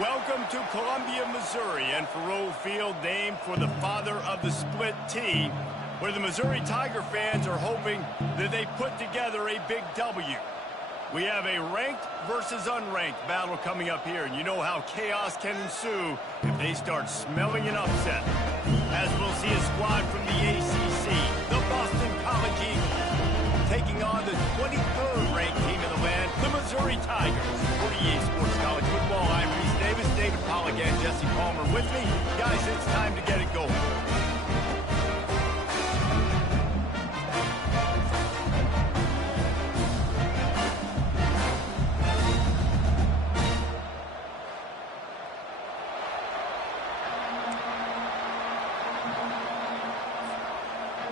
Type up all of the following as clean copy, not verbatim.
Welcome to Columbia, Missouri, and Faurot Field, named for the father of the split T, where the Missouri Tiger fans are hoping that they put together a big W. We have a ranked versus unranked battle coming up here, and you know how chaos can ensue if they start smelling an upset. As we'll see a squad from the ACC, the Boston College Eagles, taking on the 23rd ranked team in the land, the Missouri Tigers. For EA Sports College Football, I'm Reese Davis, David Pollack, and Jesse Palmer with me. Guys, it's time to get it going.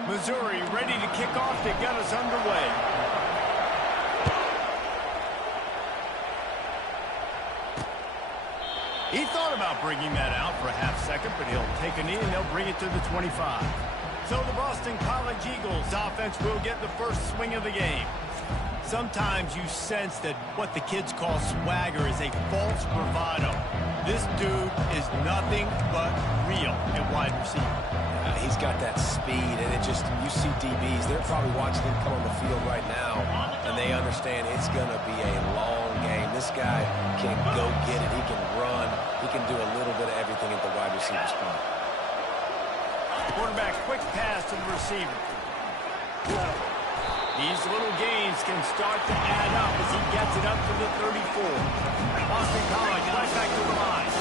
Missouri ready to kick off to get us underway. He thought about bringing that out for a half second, but he'll take a knee and they'll bring it to the 25. So the Boston College Eagles offense will get the first swing of the game. Sometimes you sense that what the kids call swagger is a false bravado. This dude is nothing but real at wide receiver. He's got that speed, and it just, you see DBs, they're probably watching him come on the field right now, and they understand it's going to be a long game. This guy can go get it. He can run. He can do a little bit of everything at the wide receiver spot. Quarterback, quick pass to the receiver. These little gains can start to add up as he gets it up to the 34. Boston College right back to the line.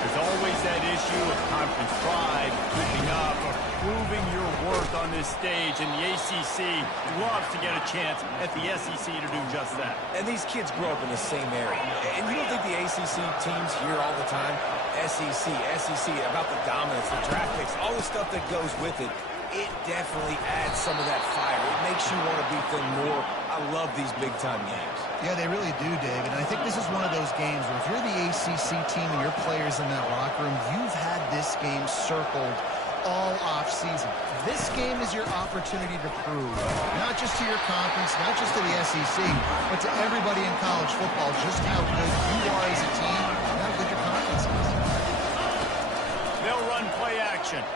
There's always that issue of conference pride, keeping up, or proving your worth on this stage, and the ACC loves to get a chance at the SEC to do just that. And these kids grow up in the same area. And you don't think the ACC teams hear all the time, SEC, about the dominance, the draft picks, all the stuff that goes with it. It definitely adds some of that fire. It makes you want to beat them more. I love these big-time games. Yeah, they really do, David. And I think this is one of those games where if you're the ACC team and your players in that locker room, you've had this game circled all off-season. This game is your opportunity to prove, not just to your conference, not just to the SEC, but to everybody in college football, just how good you are as a team and how good your conference is. They'll run play action.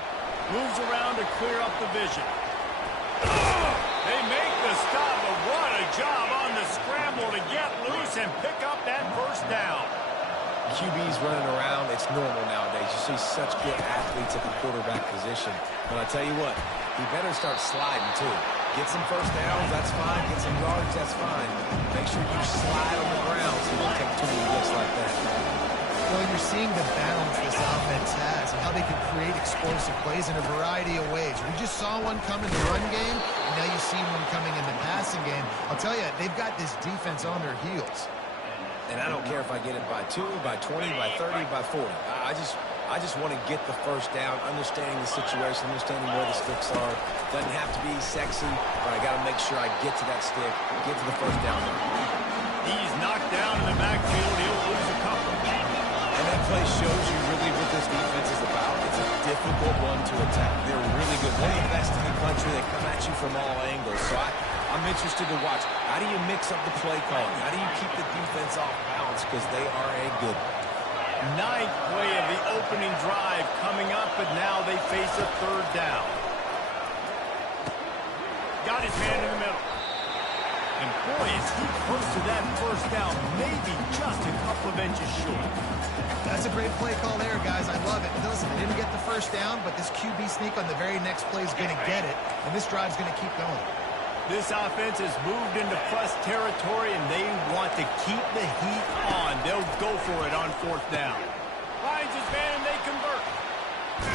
Moves around to clear up the vision. They make the stop, but what a job on the scramble to get loose and pick up that first down. QBs running around, it's normal nowadays. You see such good athletes at the quarterback position. But I tell you what, he better start sliding too. Get some first downs, that's fine. Get some yards, that's fine. Make sure you slide on the ground so you don't take too many hits like that. Well, you're seeing the balance this offense has and how they can create explosive plays in a variety of ways. We just saw one come in the run game, and now you see one coming in the passing game. I'll tell you, they've got this defense on their heels. And I don't care if I get it by 2, by 20, by 30, by 40. I just want to get the first down, understanding the situation, understanding where the sticks are. Doesn't have to be sexy, but I got to make sure I get to that stick, get to the first down. He's knocked down in the backfield. He'll lose a couple. And that play shows you really what this defense is about. It's a difficult one to attack. They're really good. One of the best in the country. They come at you from all angles. So I'm interested to watch. How do you mix up the play calling? How do you keep the defense off balance? Because they are a good one. Ninth play of the opening drive coming up, but now they face a third down. Got his man in the middle. And boy, is he close to that first down, maybe just a couple of inches short. That's a great play call there, guys. I love it. Listen, they didn't get the first down, but this QB sneak on the very next play is going to get it, and this drive's going to keep going. This offense has moved into plus territory, and they want to keep the heat on. They'll go for it on fourth down. Finds his man, and they convert.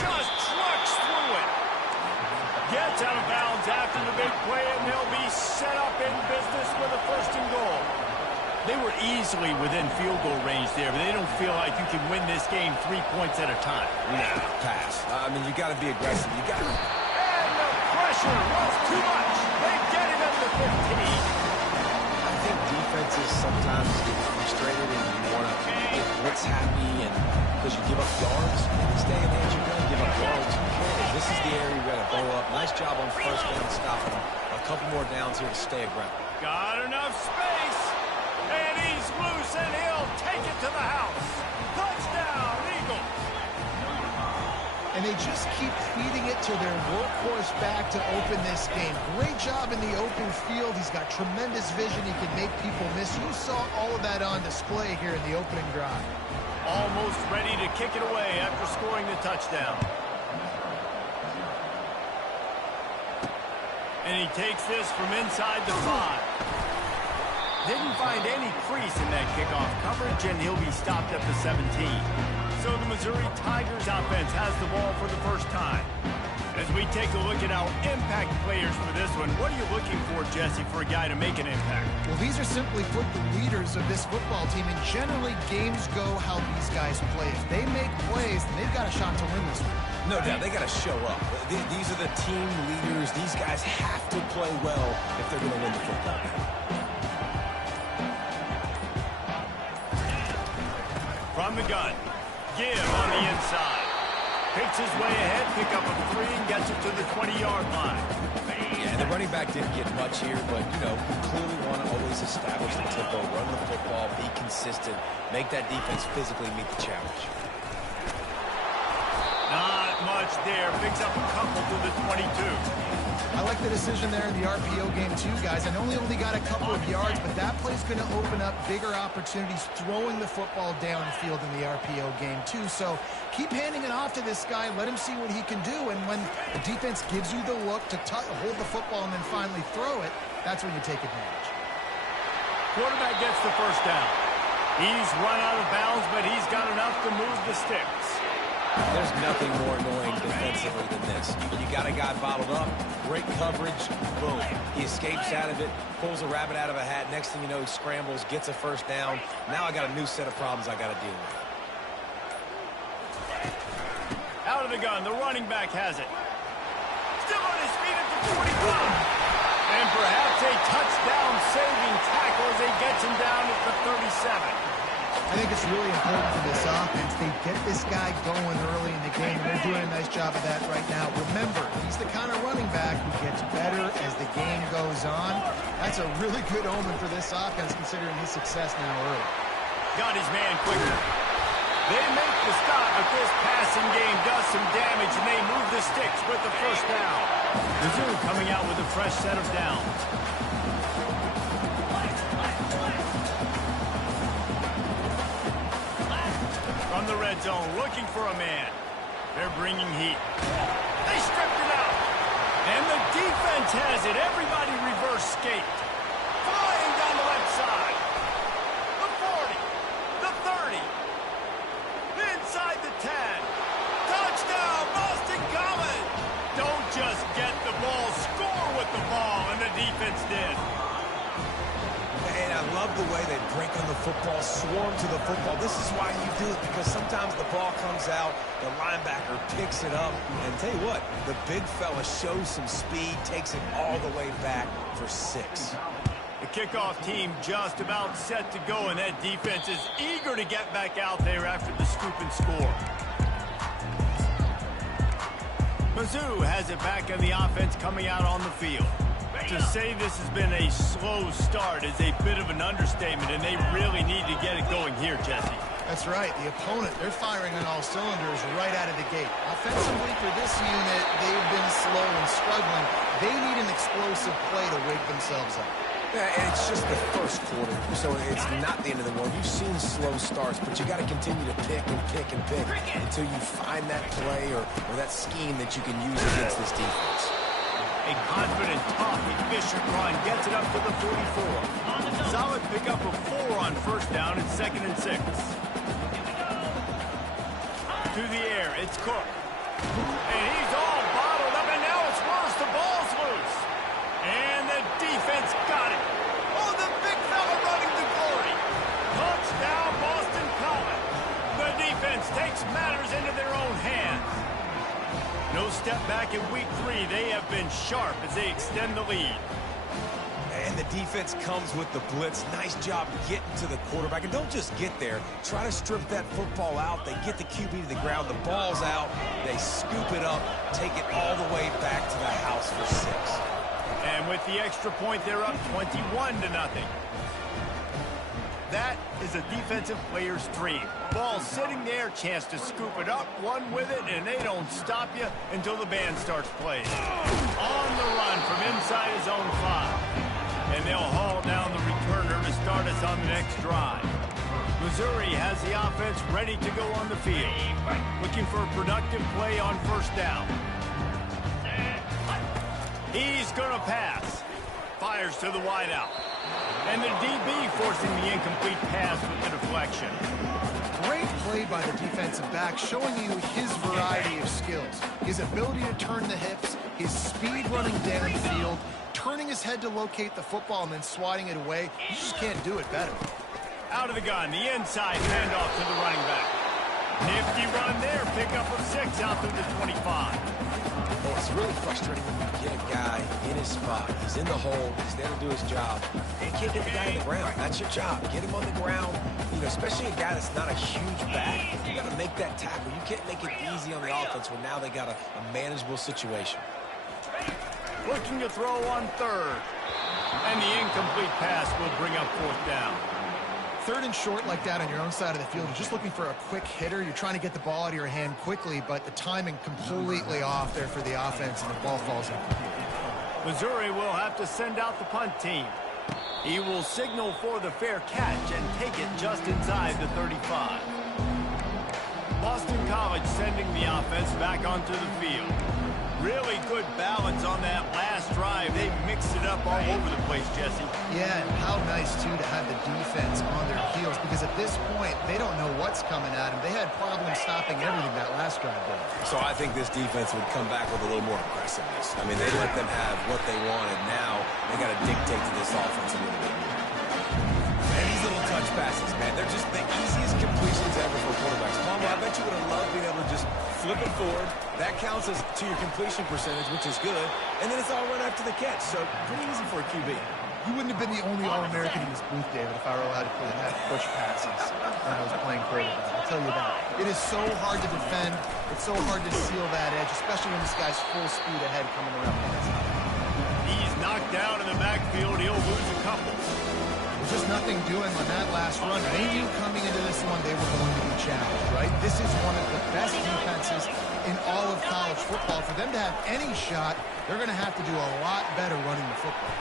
Just trucks through it. Gets out of bounds after the big play, and they'll be set up in business with a first and goal. They were easily within field goal range there, but they don't feel like you can win this game 3 points at a time. Nah, pass. I mean, you got to be aggressive. You got to. And the pressure was too much. They get him at the 15. I think defenses sometimes get frustrated and you want to get blitz happy, and because you give up yards. In this day and age, you're going to give up yards. This is the area you got to blow up. Nice job on first down, stopping them. A couple more downs here to stay aground. Got enough space. And he's loose, and he'll take it to the house. Touchdown! and they just keep feeding it to their workhorse back to open this game. Great job in the open field. He's got tremendous vision. He can make people miss. You saw all of that on display here in the opening drive. Almost ready to kick it away after scoring the touchdown. And he takes this from inside the 5. Didn't find any crease in that kickoff coverage, and he'll be stopped at the 17. So the Missouri Tigers offense has the ball for the first time. As we take a look at our impact players for this one, what are you looking for, Jesse, for a guy to make an impact? Well, these are simply put the leaders of this football team, and generally games go how these guys play. If they make plays, then they've got a shot to win this one. No doubt, they got to show up. These are the team leaders. These guys have to play well if they're going to win the football game. From the gun, Give on the inside. Picks his way ahead, pick up a 3, and gets it to the 20-yard line. Yeah, the running back didn't get much here, but, you know, you clearly want to always establish the tempo, run the football, be consistent, make that defense physically meet the challenge. Not much there. Picks up a couple to the 22. I like the decision there in the RPO game too, guys. I know he only got a couple of yards, but that play's going to open up bigger opportunities throwing the football down the field in the RPO game too. So keep handing it off to this guy. Let him see what he can do. And when the defense gives you the look to hold the football and then finally throw it, that's when you take advantage. Quarterback gets the first down. He's run out of bounds, but he's got enough to move the sticks. There's nothing more annoying defensively than this. You got a guy bottled up, great coverage, boom. He escapes out of it, pulls a rabbit out of a hat. Next thing you know, he scrambles, gets a first down. Now I got a new set of problems I got to deal with. Out of the gun, the running back has it. Still on his feet at the 45. And perhaps a touchdown-saving tackle as he gets him down at the 37. I think it's really important for this offense. They get this guy going early in the game, and they're doing a nice job of that right now. Remember, he's the kind of running back who gets better as the game goes on. That's a really good omen for this offense, considering his success now early. Got his man quicker. They make the stop, but this passing game does some damage, and they move the sticks with the first down. Mizzou coming out with a fresh set of downs. From the red zone, looking for a man. They're bringing heat. They stripped it out. And the defense has it. Everybody reverse skate. Flying down the left side. The 40. The 30. Inside the 10. Touchdown, Boston College. Don't just get the ball, score with the ball, and the defense did. And I love the way they break on the football, swarm to the football. This is why you do it, because sometimes the ball comes out, the linebacker picks it up, and tell you what, the big fella shows some speed, takes it all the way back for 6. The kickoff team just about set to go, and that defense is eager to get back out there after the scoop and score. Mizzou has it back, and the offense coming out on the field. To say this has been a slow start is a bit of an understatement, and they really need to get it going here, Jesse. That's right. The opponent, they're firing on all cylinders right out of the gate. Offensively for this unit, they've been slow and struggling. They need an explosive play to wake themselves up. Yeah, and it's just the first quarter, so it's not the end of the world. You've seen slow starts, but you got to continue to pick and pick and pick until you find that play or that scheme that you can use against this defense. A confident, tough, efficient run gets it up to the 44. Solid pickup of 4 on first down and 2nd and 6. To the air, it's Cook. And he's all bottled up, and now it's worse. The ball's loose. And the defense got it. Oh, the big fella running to glory. Touchdown, Boston College. The defense takes matters into their own hands. No step back in week 3. They have been sharp as they extend the lead. And the defense comes with the blitz. Nice job getting to the quarterback. And don't just get there. Try to strip that football out. They get the QB to the ground. The ball's out. They scoop it up, take it all the way back to the house for 6. And with the extra point, they're up 21-0. That is a defensive player's dream. Ball sitting there, chance to scoop it up, run with it, and they don't stop you until the band starts playing. On the run from inside his own 5. And they'll haul down the returner to start us on the next drive. Missouri has the offense ready to go on the field. Looking for a productive play on first down. He's going to pass. Fires to the wideout. And the DB forcing the incomplete pass with the deflection. Great play by the defensive back, showing you his variety of skills. His ability to turn the hips, his speed running downfield, turning his head to locate the football and then swatting it away. You just can't do it better. Out of the gun, the inside handoff to the running back. Nifty run there, pickup of 6 out to the 25. Oh, it's really frustrating when you get a guy in his spot. He's in the hole. He's there to do his job. And you can't get the guy on the ground. That's your job. Get him on the ground. You know, especially a guy that's not a huge back. You got to make that tackle. You can't make it easy on the offense when now they got a manageable situation. Looking to throw on 3rd. And the incomplete pass will bring up 4th down. 3rd and short like that on your own side of the field. You're just looking for a quick hitter. You're trying to get the ball out of your hand quickly, but the timing completely off there for the offense, and the ball falls incomplete. Missouri will have to send out the punt team. He will signal for the fair catch and take it just inside the 35. Boston College sending the offense back onto the field. Really good balance on that last drive. They mixed it up all over the place, Jesse. Yeah, and how nice, too, to have the defense on their heels, because at this point, they don't know what's coming at them. They had problems stopping everything that last drive did. So I think this defense would come back with a little more aggressiveness. I mean, they let them have what they wanted. Now they got to dictate to this offense a little bit more. And these little touch passes, man, they're just the easiest completions ever for quarterbacks. Palmer, I bet you would have loved being able to just flip it forward. That counts as to your completion percentage, which is good. And then it's all run after the catch. So pretty easy for a QB. You wouldn't have been the only All-American in this booth, David, if I were allowed to put in that push passes when I was playing quarterback. I'll tell you that. It is so hard to defend. It's so hard to seal that edge, especially when this guy's full speed ahead coming around the inside. He's knocked down in the backfield. He'll lose a couple. There's just nothing doing on that last run. They knew coming into this one they were going to be challenged, right? This is one of the best defenses in all of college football. For them to have any shot, they're going to have to do a lot better running the football.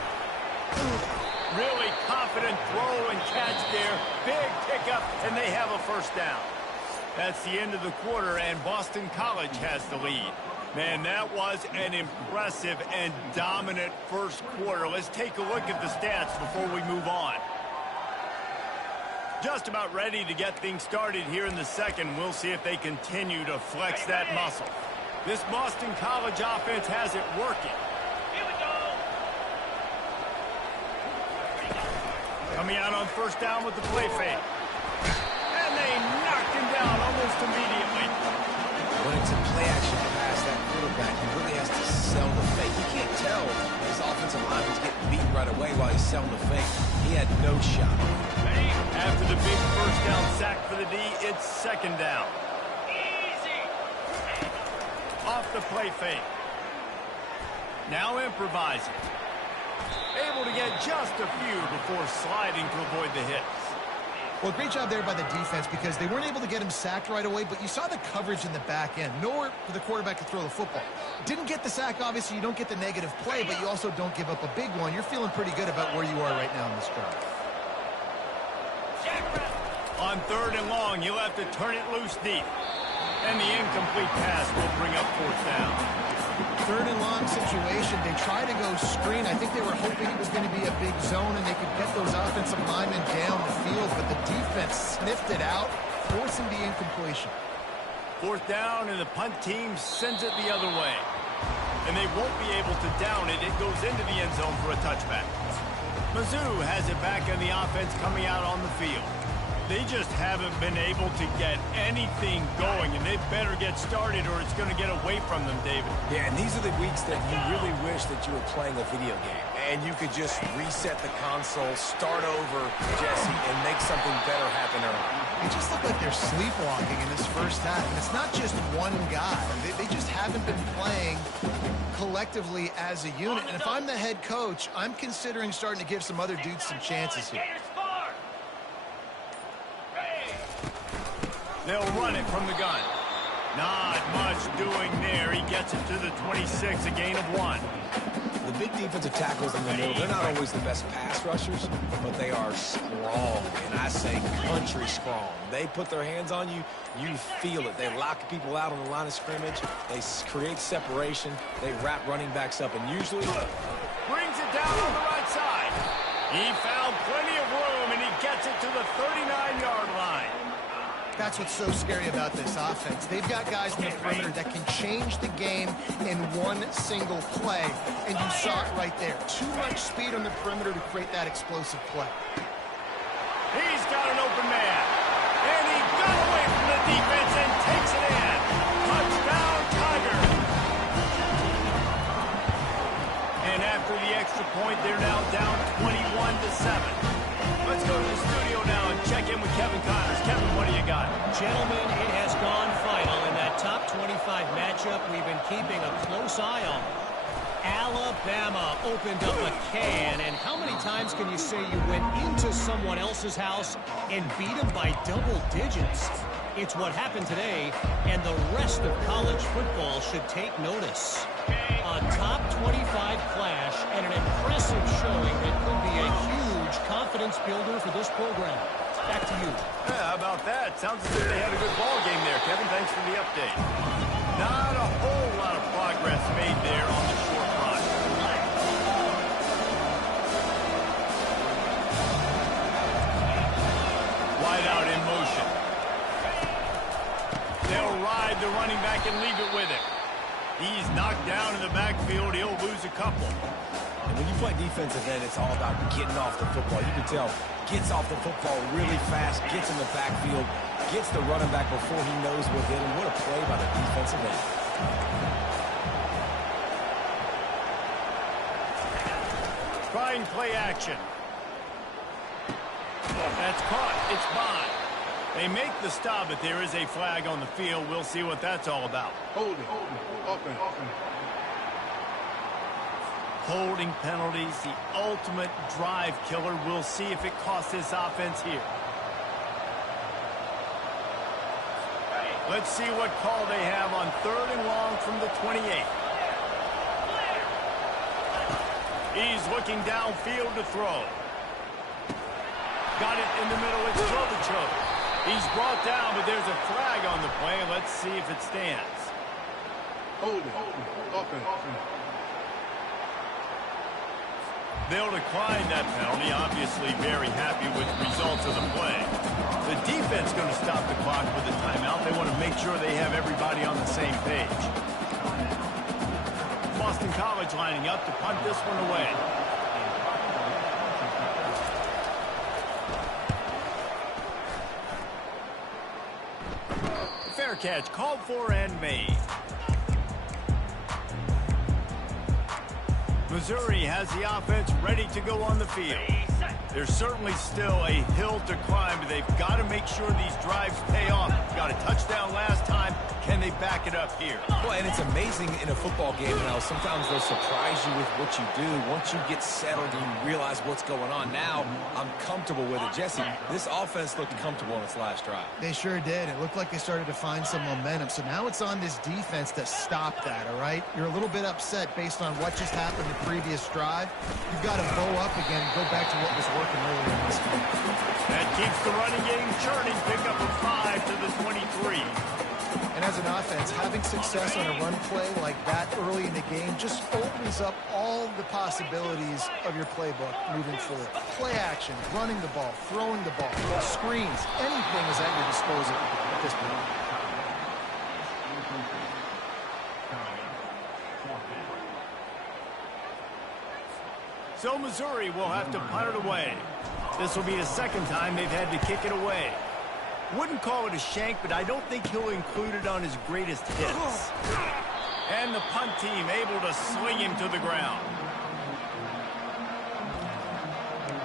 Really confident throw and catch there. Big pickup, and they have a first down. That's the end of the quarter, and Boston College has the lead. Man, that was an impressive and dominant first quarter. Let's take a look at the stats before we move on. Just about ready to get things started here in the second. We'll see if they continue to flex that muscle. This Boston College offense has it working. Coming out on first down with the play fake. And they knocked him down almost immediately. When it's a play-action pass, that quarterback, he really has to sell the fake. You can't tell his offensive lineman's getting beaten right away while he's selling the fake. He had no shot. After the big first down sack for the D, it's second down. Easy. Off the play fake. Now improvising. Able to get just a few before sliding to avoid the hits. Well, great job there by the defense because they weren't able to get him sacked right away, but you saw the coverage in the back end. Nowhere for the quarterback to throw the football. Didn't get the sack, obviously. You don't get the negative play, but you also don't give up a big one. You're feeling pretty good about where you are right now in this drive. On third and long, he'll have to turn it loose deep. And the incomplete pass will bring up fourth down. Third and long situation. They try to go screen. I think they were hoping it was going to be a big zone and they could get those offensive linemen down the field, but the defense sniffed it out, forcing the incompletion. Fourth down, and the punt team sends it the other way. And they won't be able to down it. It goes into the end zone for a touchback. Mizzou has it back in the offense coming out on the field. They just haven't been able to get anything going, and they better get started or it's going to get away from them, David. Yeah, and these are the weeks that you really wish that you were playing a video game, and you could just reset the console, start over, Jesse, and make something better happen early. They just look like they're sleepwalking in this first half, and it's not just one guy. They just haven't been playing collectively as a unit, and if I'm the head coach, I'm considering starting to give some other dudes some chances here. They'll run it from the gun. Not much doing there. He gets it to the 26, a gain of 1. The big defensive tackles in the middle, they're not always the best pass rushers, but they are strong, and I say country strong. They put their hands on you, you feel it. They lock people out on the line of scrimmage. They create separation. They wrap running backs up, and usually brings it down on the right side. He found plenty of room, and he gets it to the 39-yard line. That's what's so scary about this offense. They've got guys in the perimeter that can change the game in one single play, and you saw it right there. Too much speed on the perimeter to create that explosive play. He's got an open man, and he got away from the defense and takes it in. Touchdown, Tiger. And after the extra point, they're now down 21-7. Let's go to the studio now and check in with Kevin Connors. Kevin, what do you got? Gentlemen, it has gone final in that top 25 matchup we've been keeping a close eye on. Alabama opened up a can, and how many times can you say you went into someone else's house and beat them by double digits? It's what happened today, and the rest of college football should take notice. A top 25 clash and an impressive showing that could be a huge confidence builder for this program. Back to you. Yeah, how about that? Sounds as if they had a good ball game there, Kevin. Thanks for the update. Not a whole lot of progress made there on the short run. Wide out in motion. They'll ride the running back and leave it with him. He's knocked down in the backfield. He'll lose a couple. And when you play defensive end, it's all about getting off the football. You can tell, gets off the football really fast, gets in the backfield, gets the running back before he knows what hit him. What a play by the defensive end. Trying play action. That's caught. It's Bond. They make the stop, but there is a flag on the field. We'll see what that's all about. Holding penalties, the ultimate drive killer. We'll see if it costs this offense here. Let's see what call they have on 3rd and long from the 28. He's looking downfield to throw. Got it in the middle. It's Klobuchar. He's brought down, but there's a flag on the play. Let's see if it stands. They'll decline that penalty. Obviously very happy with the results of the play. The defense going to stop the clock with a timeout. They want to make sure they have everybody on the same page. Boston College lining up to punt this one away. Fair catch called for and made. Missouri has the offense ready to go on the field. There's certainly still a hill to climb, but they've got to make sure these drives pay off. Got a touchdown last time. Can they back it up here? Well, and it's amazing in a football game how sometimes they'll surprise you with what you do. Once you get settled and you realize what's going on, now I'm comfortable with it. Jesse, this offense looked comfortable on its last drive. They sure did. It looked like they started to find some momentum. So now it's on this defense to stop that, all right? You're a little bit upset based on what just happened the previous drive. You've got to bow up again and go back to what was working earlier in this game. That keeps the running game churning. Pick up a 5 to the 23. And as an offense, having success on a run play like that early in the game just opens up all the possibilities of your playbook moving forward. Play action, running the ball, throwing the ball, screens, anything is at your disposal at this point. So Missouri will have to punt it away. This will be the second time they've had to kick it away. Wouldn't call it a shank, but I don't think he'll include it on his greatest hits. And the punt team able to sling him to the ground.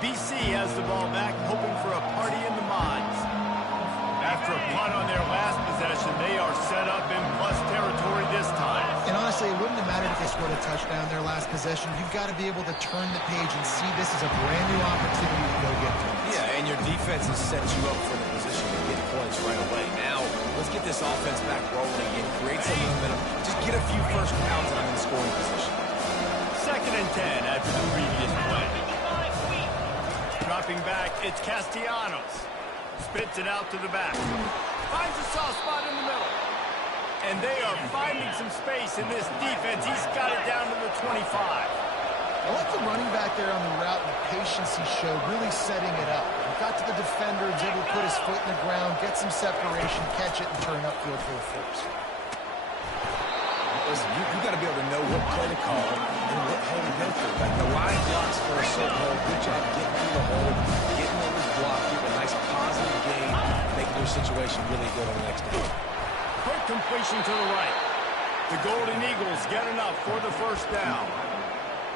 BC has the ball back, hoping for a party in the mods. After a punt on their last possession, they are set up in plus territory this time. And honestly, it wouldn't have mattered if they scored a touchdown their last possession. You've got to be able to turn the page and see this as a brand new opportunity to go get points. Yeah, and your defense has set you up for the position to get points right away. Now this offense back rolling again, create some momentum, just get a few first downs and I'm in scoring position. 2nd and 10 after the previous play. Dropping back, it's Castellanos. Spits it out to the back. Finds a soft spot in the middle. And they are finding some space in this defense. He's got it down to the 25. I like the running back there on the route and the patience he showed, really setting it up. He got to the defender, was able to put his foot in the ground, get some separation, catch it, and turn upfield for a force. Listen, you got to be able to know what play to call and what hole to go through. Like the line blocks for a certain hole. Good job getting through the hole, getting what was blocked, getting a nice positive gain, making your situation really good on the next down. Quick completion to the right. The Golden Eagles get enough for the first down.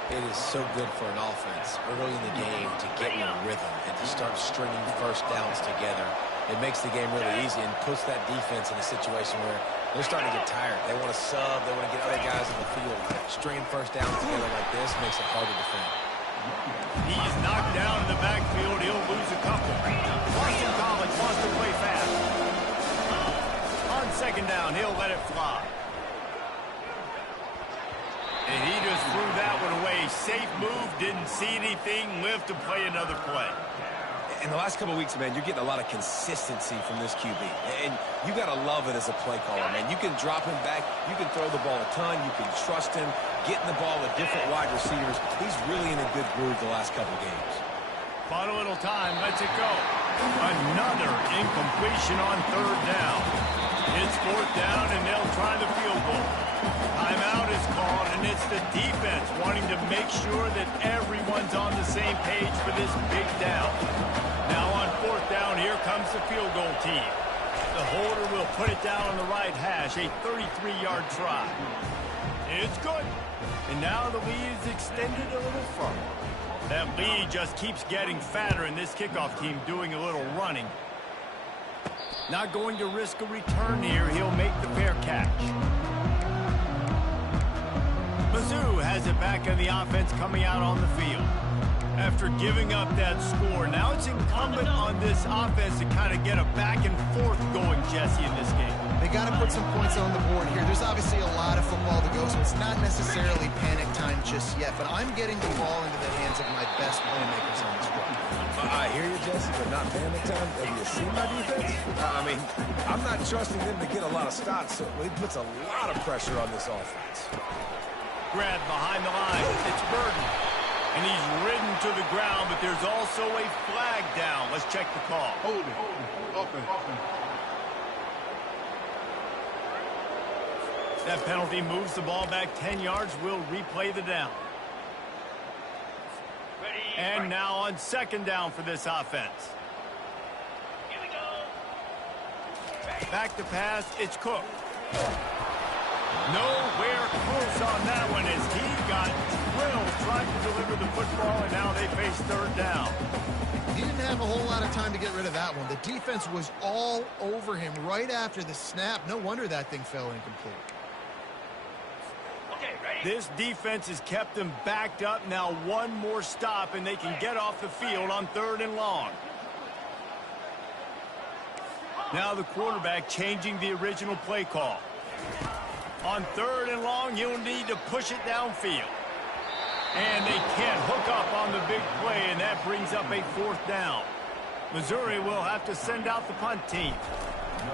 It is so good for an offense early in the game to get in a rhythm and to start stringing first downs together. It makes the game really easy and puts that defense in a situation where they're starting to get tired. They want to sub. They want to get other guys in the field. Stringing first downs together like this makes it hard to defend. He's knocked down in the backfield. He'll lose a couple. Boston College wants to play fast. On 2nd down, he'll let it fly. And he just threw that one away. Safe move, didn't see anything, lived to play another play. In the last couple of weeks, man, you're getting a lot of consistency from this QB. And you got to love it as a play caller, man. You can drop him back. You can throw the ball a ton. You can trust him. Getting the ball with different wide receivers. He's really in a good groove the last couple of games. Final little time, lets it go. Another incompletion on 3rd down. It's 4th down, and they'll try the field goal. Timeout is called, and it's the defense wanting to make sure that everyone's on the same page for this big down. Now on 4th down, here comes the field goal team. The holder will put it down on the right hash, a 33-yard try. It's good. And now the lead is extended a little further. That lead just keeps getting fatter, and this kickoff team doing a little running. Not going to risk a return here. He'll make the fair catch. Mizzou has it back on the offense coming out on the field. After giving up that score, now it's incumbent on this offense to kind of get a back and forth going, Jesse, in this game. They got to put some points on the board here. There's obviously a lot of football to go, so it's not necessarily panic time just yet, but I'm getting the ball into the hands of my best playmakers on this run. I hear you, Jesse, but not panic time. Have you seen my defense? I mean, I'm not trusting them to get a lot of stops, so it puts a lot of pressure on this offense. Grab behind the line. It's Burden. And he's ridden to the ground, but there's also a flag down. Let's check the call. Hold it. Open. That penalty moves the ball back 10 yards. We'll replay the down. And now on 2nd down for this offense. Here we go. Back to pass. It's Cook. Nowhere close on that one as he got drilled trying to deliver the football, and now they face 3rd down. He didn't have a whole lot of time to get rid of that one. The defense was all over him right after the snap. No wonder that thing fell incomplete. Okay, ready? This defense has kept them backed up. Now one more stop, and they can get off the field on 3rd and long. Now the quarterback changing the original play call. On 3rd and long, you'll need to push it downfield. And they can't hook up on the big play, and that brings up a 4th down. Missouri will have to send out the punt team.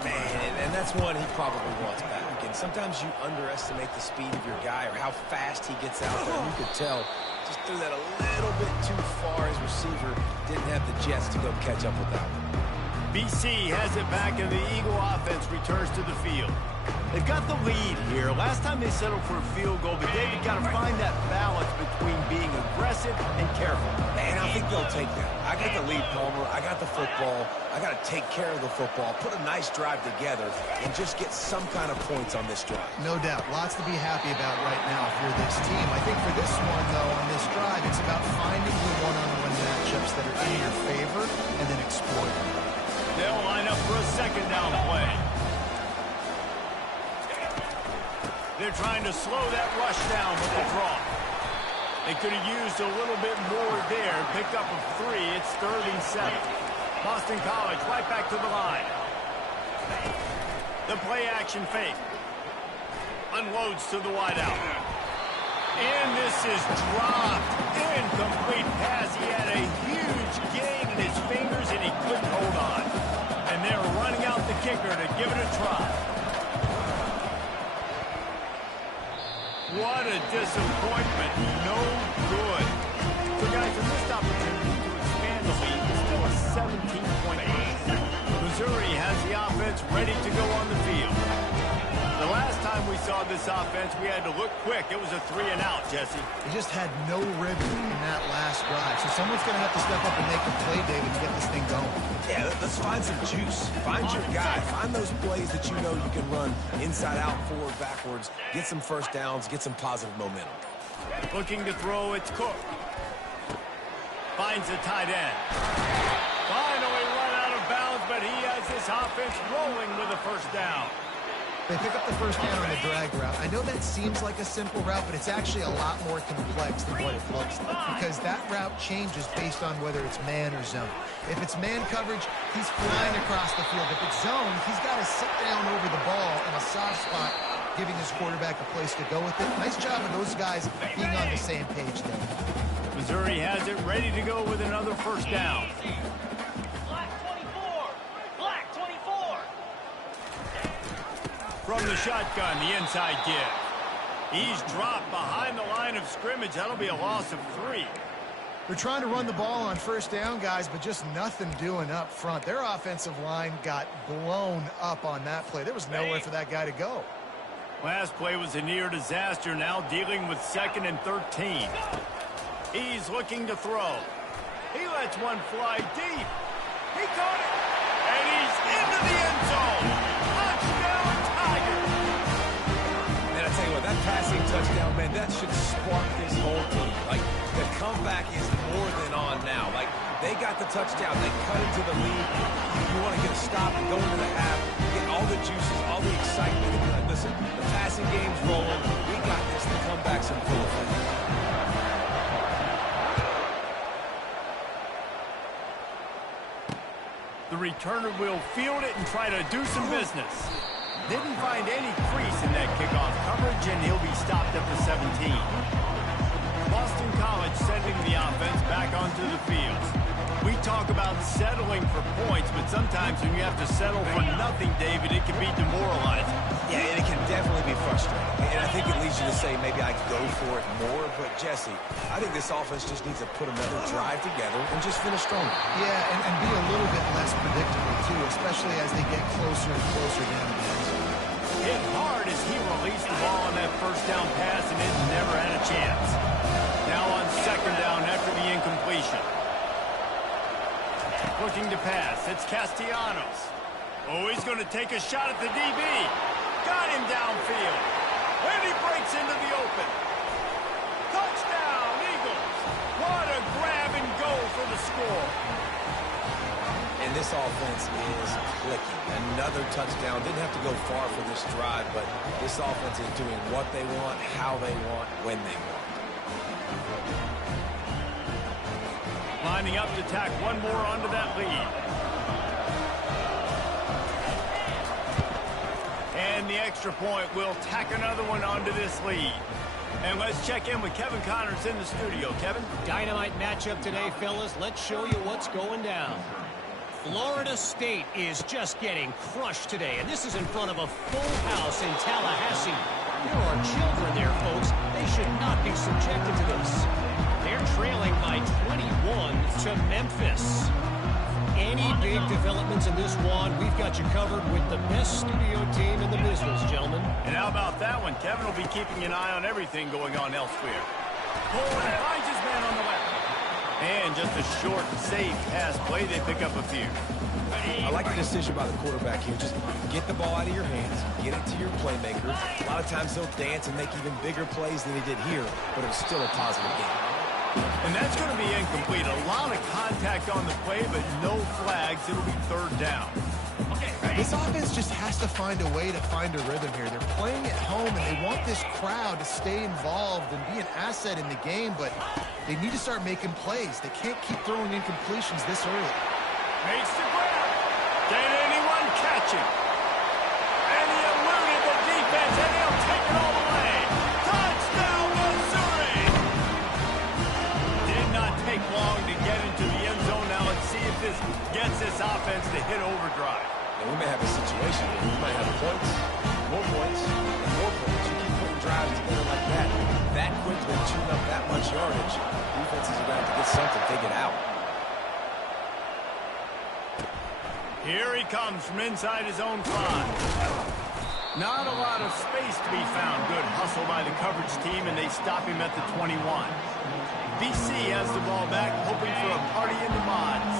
Man, and that's one he probably wants back. And sometimes you underestimate the speed of your guy or how fast he gets out there. You could tell just threw that a little bit too far. His receiver didn't have the jets to go catch up with that one. BC has it back, and the Eagle offense returns to the field. They've got the lead here. Last time they settled for a field goal, but David got to find that balance between being aggressive and careful. And I think they'll take that. I got the lead, Palmer. I got the football. I got to take care of the football, put a nice drive together, and just get some kind of points on this drive. No doubt. Lots to be happy about right now for this team. I think for this one, though, on this drive, it's about finding the one-on-one matchups that are in your favor and then exploiting them. They'll line up for a 2nd down play. They're trying to slow that rush down with the draw. They could have used a little bit more there. Picked up a 3. It's 3rd and 7. Boston College right back to the line. The play action fake. Unloads to the wideout. And this is dropped. Incomplete pass. He had a huge gain in his fingers, and he couldn't hold on. And they're running out the kicker to give it a try. What a disappointment. No good. So, guys, a missed opportunity to expand the lead. It's still a 17-point lead. Missouri has the offense ready to go on the field. The last time we saw this offense, we had to look quick. It was a 3-and-out, Jesse. They just had no rhythm in that last drive. So someone's going to have to step up and make a play, David, to get this thing going. Yeah, let's find some juice. Find your guy. Find those plays that you know you can run inside out, forward, backwards. Get some first downs. Get some positive momentum. Looking to throw, it's Cook. Finds a tight end. Finally run out of bounds, but he has this offense rolling with a first down. They pick up the first down on the drag route. I know that seems like a simple route, but it's actually a lot more complex than what it looks like because that route changes based on whether it's man or zone. If it's man coverage, he's flying across the field. If it's zone, he's got to sit down over the ball in a soft spot, giving his quarterback a place to go with it. Nice job of those guys being on the same page there. Missouri has it ready to go with another first down. From the shotgun, the inside give. He's dropped behind the line of scrimmage. That'll be a loss of 3. They're trying to run the ball on first down, guys, but just nothing doing up front. Their offensive line got blown up on that play. There was nowhere for that guy to go. Last play was a near disaster, now dealing with 2nd and 13. He's looking to throw. He lets one fly deep. He caught it. And he's into the end zone. Touchdown, Tigers. And I tell you what, that passing touchdown, man, that should spark this whole team. Like, the comeback is more than on now. Like, they got the touchdown. They cut into the lead. You want to get a stop and go into the half, get all the juices, all the excitement. And like, listen, the passing game's rolling. We got this. The comeback's in full effect. The returner will field it and try to do some business. Didn't find any crease in that kickoff coverage, and he'll be stopped at the 17. Boston College sending the offense back onto the field. We talk about settling for points, but sometimes when you have to settle for nothing, David, it can be demoralizing. Yeah, and it can definitely be frustrating. And I think it leads you to say maybe I could go for it more. But, Jesse, I think this offense just needs to put another drive together and just finish stronger. Yeah, and be a little bit less predictable, too, especially as they get closer and closer down the end zone. Hit hard as he released the ball on that first down pass, and it never had a chance. Now on 2nd down after the incompletion. Looking to pass. It's Castellanos. Oh, he's going to take a shot at the DB. Got him downfield. And he breaks into the open. Touchdown, Eagles. What a grab and go for the score. And this offense is clicking. Another touchdown. Didn't have to go far for this drive, but this offense is doing what they want, how they want, when they want. Lining up to tack one more onto that lead. And the extra point will tack another one onto this lead. And let's check in with Kevin Connors in the studio. Kevin? Dynamite matchup today, fellas. Let's show you what's going down. Florida State is just getting crushed today, and this is in front of a full house in Tallahassee. There are children there, folks. They should not be subjected to this. They're trailing by 21 to Memphis. Any big developments in this one, we've got you covered with the best studio team in the business, gentlemen. And how about that one? Kevin will be keeping an eye on everything going on elsewhere. Poland finds his man on the left. And just a short, safe pass play. They pick up a few. I like the decision by the quarterback here. Just get the ball out of your hands, get it to your playmaker. A lot of times they'll dance and make even bigger plays than they did here, but it's still a positive game. And that's going to be incomplete. A lot of contact on the play, but no flags. It'll be 3rd down. This offense just has to find a way to find a rhythm here. They're playing at home, and they want this crowd to stay involved and be an asset in the game, but they need to start making plays. They can't keep throwing incompletions this early. Makes the grab. Can anyone catch him? situation here. You might have points, more points, and more points. You keep putting drives together like that, that quickly, chewing up that much yardage. Defenses are going to have to get something figured out. Here he comes from inside his own 5. Not a lot of space to be found. Good hustle by the coverage team, and they stop him at the 21. BC has the ball back, hoping for a party in the mods.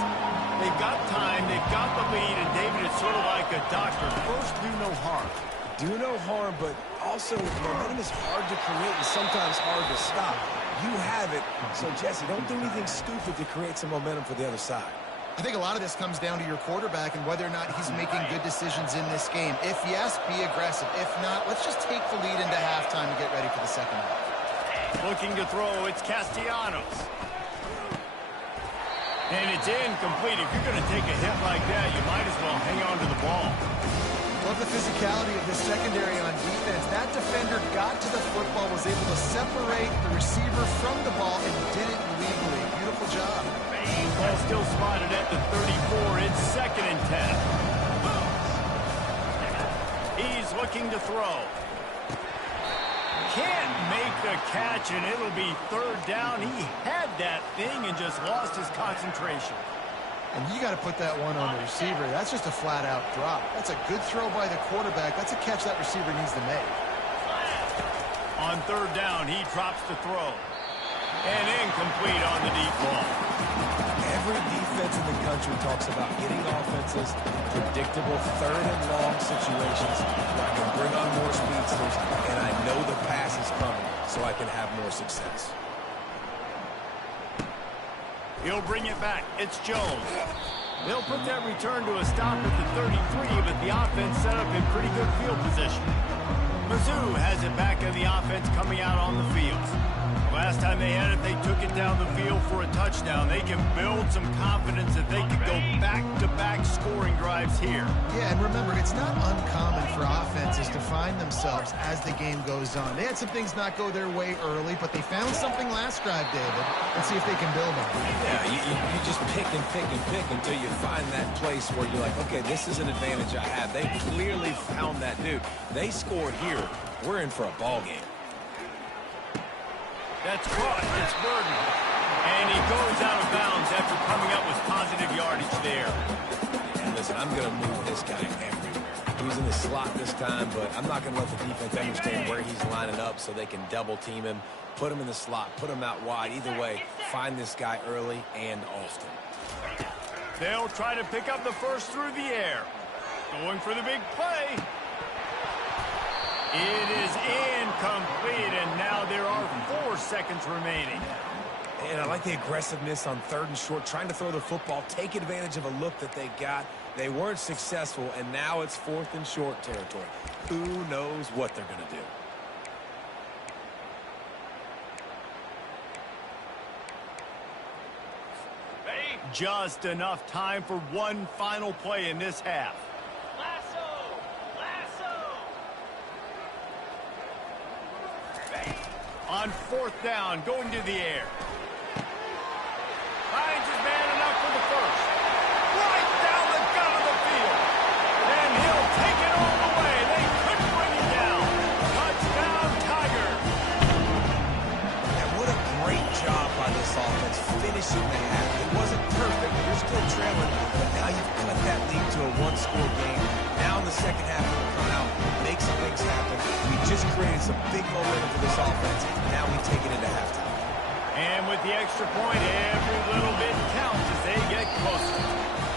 They've got time, they've got the lead, and David is sort of like a doctor. First, do no harm. Do no harm, but also momentum is hard to create and sometimes hard to stop. You have it, so Jesse, don't do anything stupid to create some momentum for the other side. I think a lot of this comes down to your quarterback and whether or not he's making good decisions in this game. If yes, be aggressive. If not, let's just take the lead into halftime and get ready for the second half. Looking to throw, it's Castellanos. And it's incomplete. If you're going to take a hit like that, you might as well hang on to the ball. Love the physicality of this secondary on defense. That defender got to the football, was able to separate the receiver from the ball, and did it legally. Beautiful job. Ball still spotted at the 34. It's 2nd and 10. He's looking to throw. Can't make the catch, and it'll be 3rd down. He had that thing and just lost his concentration. And you got to put that one on the receiver. That's just a flat-out drop. That's a good throw by the quarterback. That's a catch that receiver needs to make. On 3rd down, he drops to throw. And incomplete on the deep ball. Every defense in the country talks about getting offenses in predictable 3rd and long situations where I can bring on more speedsters and I know the pass is coming so I can have more success. He'll bring it back. It's Jones. They'll put that return to a stop at the 33, but the offense set up in pretty good field position. Mizzou has it back in the offense coming out on the field. Last time they had it, they took it down the field for a touchdown. They can build some confidence that they could go back-to-back scoring drives here. Yeah, and remember, it's not uncommon for offenses to find themselves as the game goes on. They had some things not go their way early, but they found something last drive, David. Let's see if they can build on it. Yeah, you just pick and pick and pick until you find that place where you're like, okay, this is an advantage I have. They clearly found that dude. They scored here. We're in for a ball game. That's caught. It's Burden. And he goes out of bounds after coming up with positive yardage there. And listen, I'm going to move this guy everywhere. He's in the slot this time, but I'm not going to let the defense understand where he's lining up so they can double team him, put him in the slot, put him out wide. Either way, find this guy early and often. They'll try to pick up the first through the air. Going for the big play. It is incomplete, and now there are 4 seconds remaining. And I like the aggressiveness on 3rd and short, trying to throw the football, take advantage of a look that they got. They weren't successful, and now it's 4th and short territory. Who knows what they're going to do? Just enough time for one final play in this half. On 4th down, going to the air. Finds his man enough for the first. Right down the gut of the field. And he'll take it all the way. They couldn't bring him down. Touchdown, Tigers. And what a great job by this offense finishing the half. It wasn't perfect. You're still trailing, but now you've cut that lead to a 1-score game. Now in the second half, we'll come out, make some things happen. We just created some big momentum for this offense. Now we take it into halftime. And with the extra point, every little bit counts as they get closer.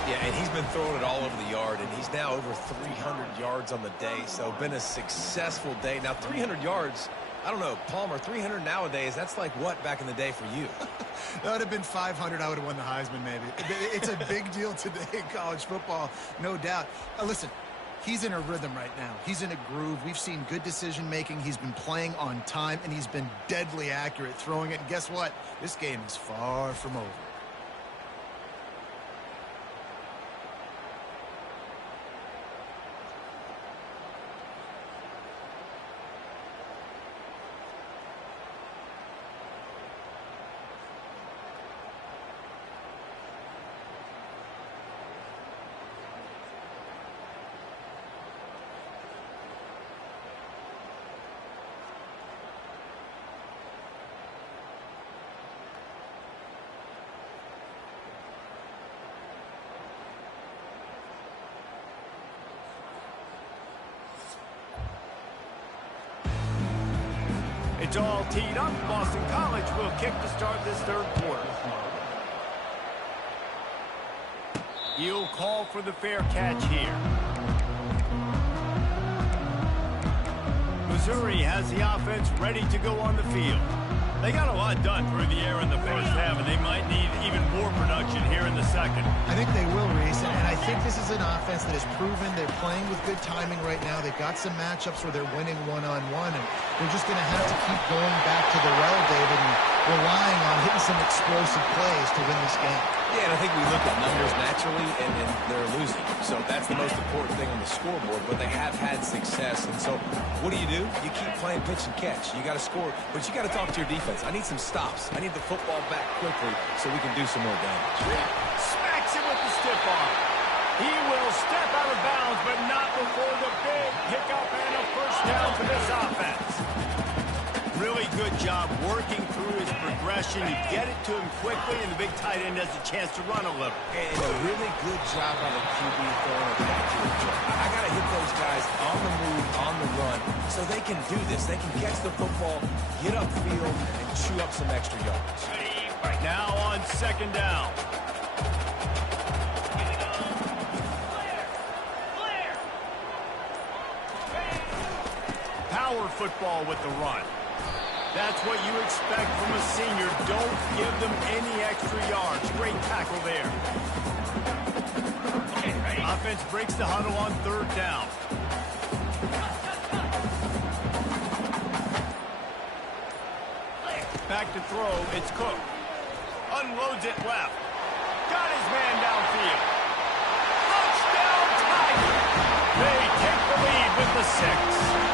Yeah, and he's been throwing it all over the yard, and he's now over 300 yards on the day, so been a successful day. Now, 300 yards, I don't know, Palmer, 300 nowadays, that's like what back in the day for you? That would have been 500. I would have won the Heisman, maybe. It's a big deal today in college football, no doubt. Listen, he's in a rhythm right now. He's in a groove. We've seen good decision-making. He's been playing on time, and he's been deadly accurate throwing it. And guess what? This game is far from over. It's all teed up. Boston College will kick to start this third quarter. He'll call for the fair catch here. Missouri has the offense ready to go on the field. They got a lot done through the air in the first half, and they might need even more production here in the second. I think they will, Reese, and I think this is an offense that has proven they're playing with good timing right now. They've got some matchups where they're winning one-on-one, and they're just going to have to keep going back to the well, David, and relying on hitting some explosive plays to win this game. Yeah, and I think we look at numbers naturally, and they're losing. So that's the most important thing on the scoreboard, but they have had success. And so what do? You keep playing pitch and catch. You got to score, but you got to talk to your defense. I need some stops. I need the football back quickly so we can do some more damage. Smacks him with the stiff arm. He will step out of bounds, but not before the big hiccup and a first down for this offense. Really good job working through his progression. You get it to him quickly, and the big tight end has a chance to run a little. And a really good job by the QB throwing it back to the jump. I got to hit those guys on the move, on the run, so they can do this. They can catch the football, get upfield, and chew up some extra yards. Now on second down. Power football with the run. That's what you expect from a senior. Don't give them any extra yards. Great tackle there. Offense breaks the huddle on third down. Back to throw. It's Cook. Unloads it left. Got his man downfield. Touchdown Tiger. They take the lead with the 6.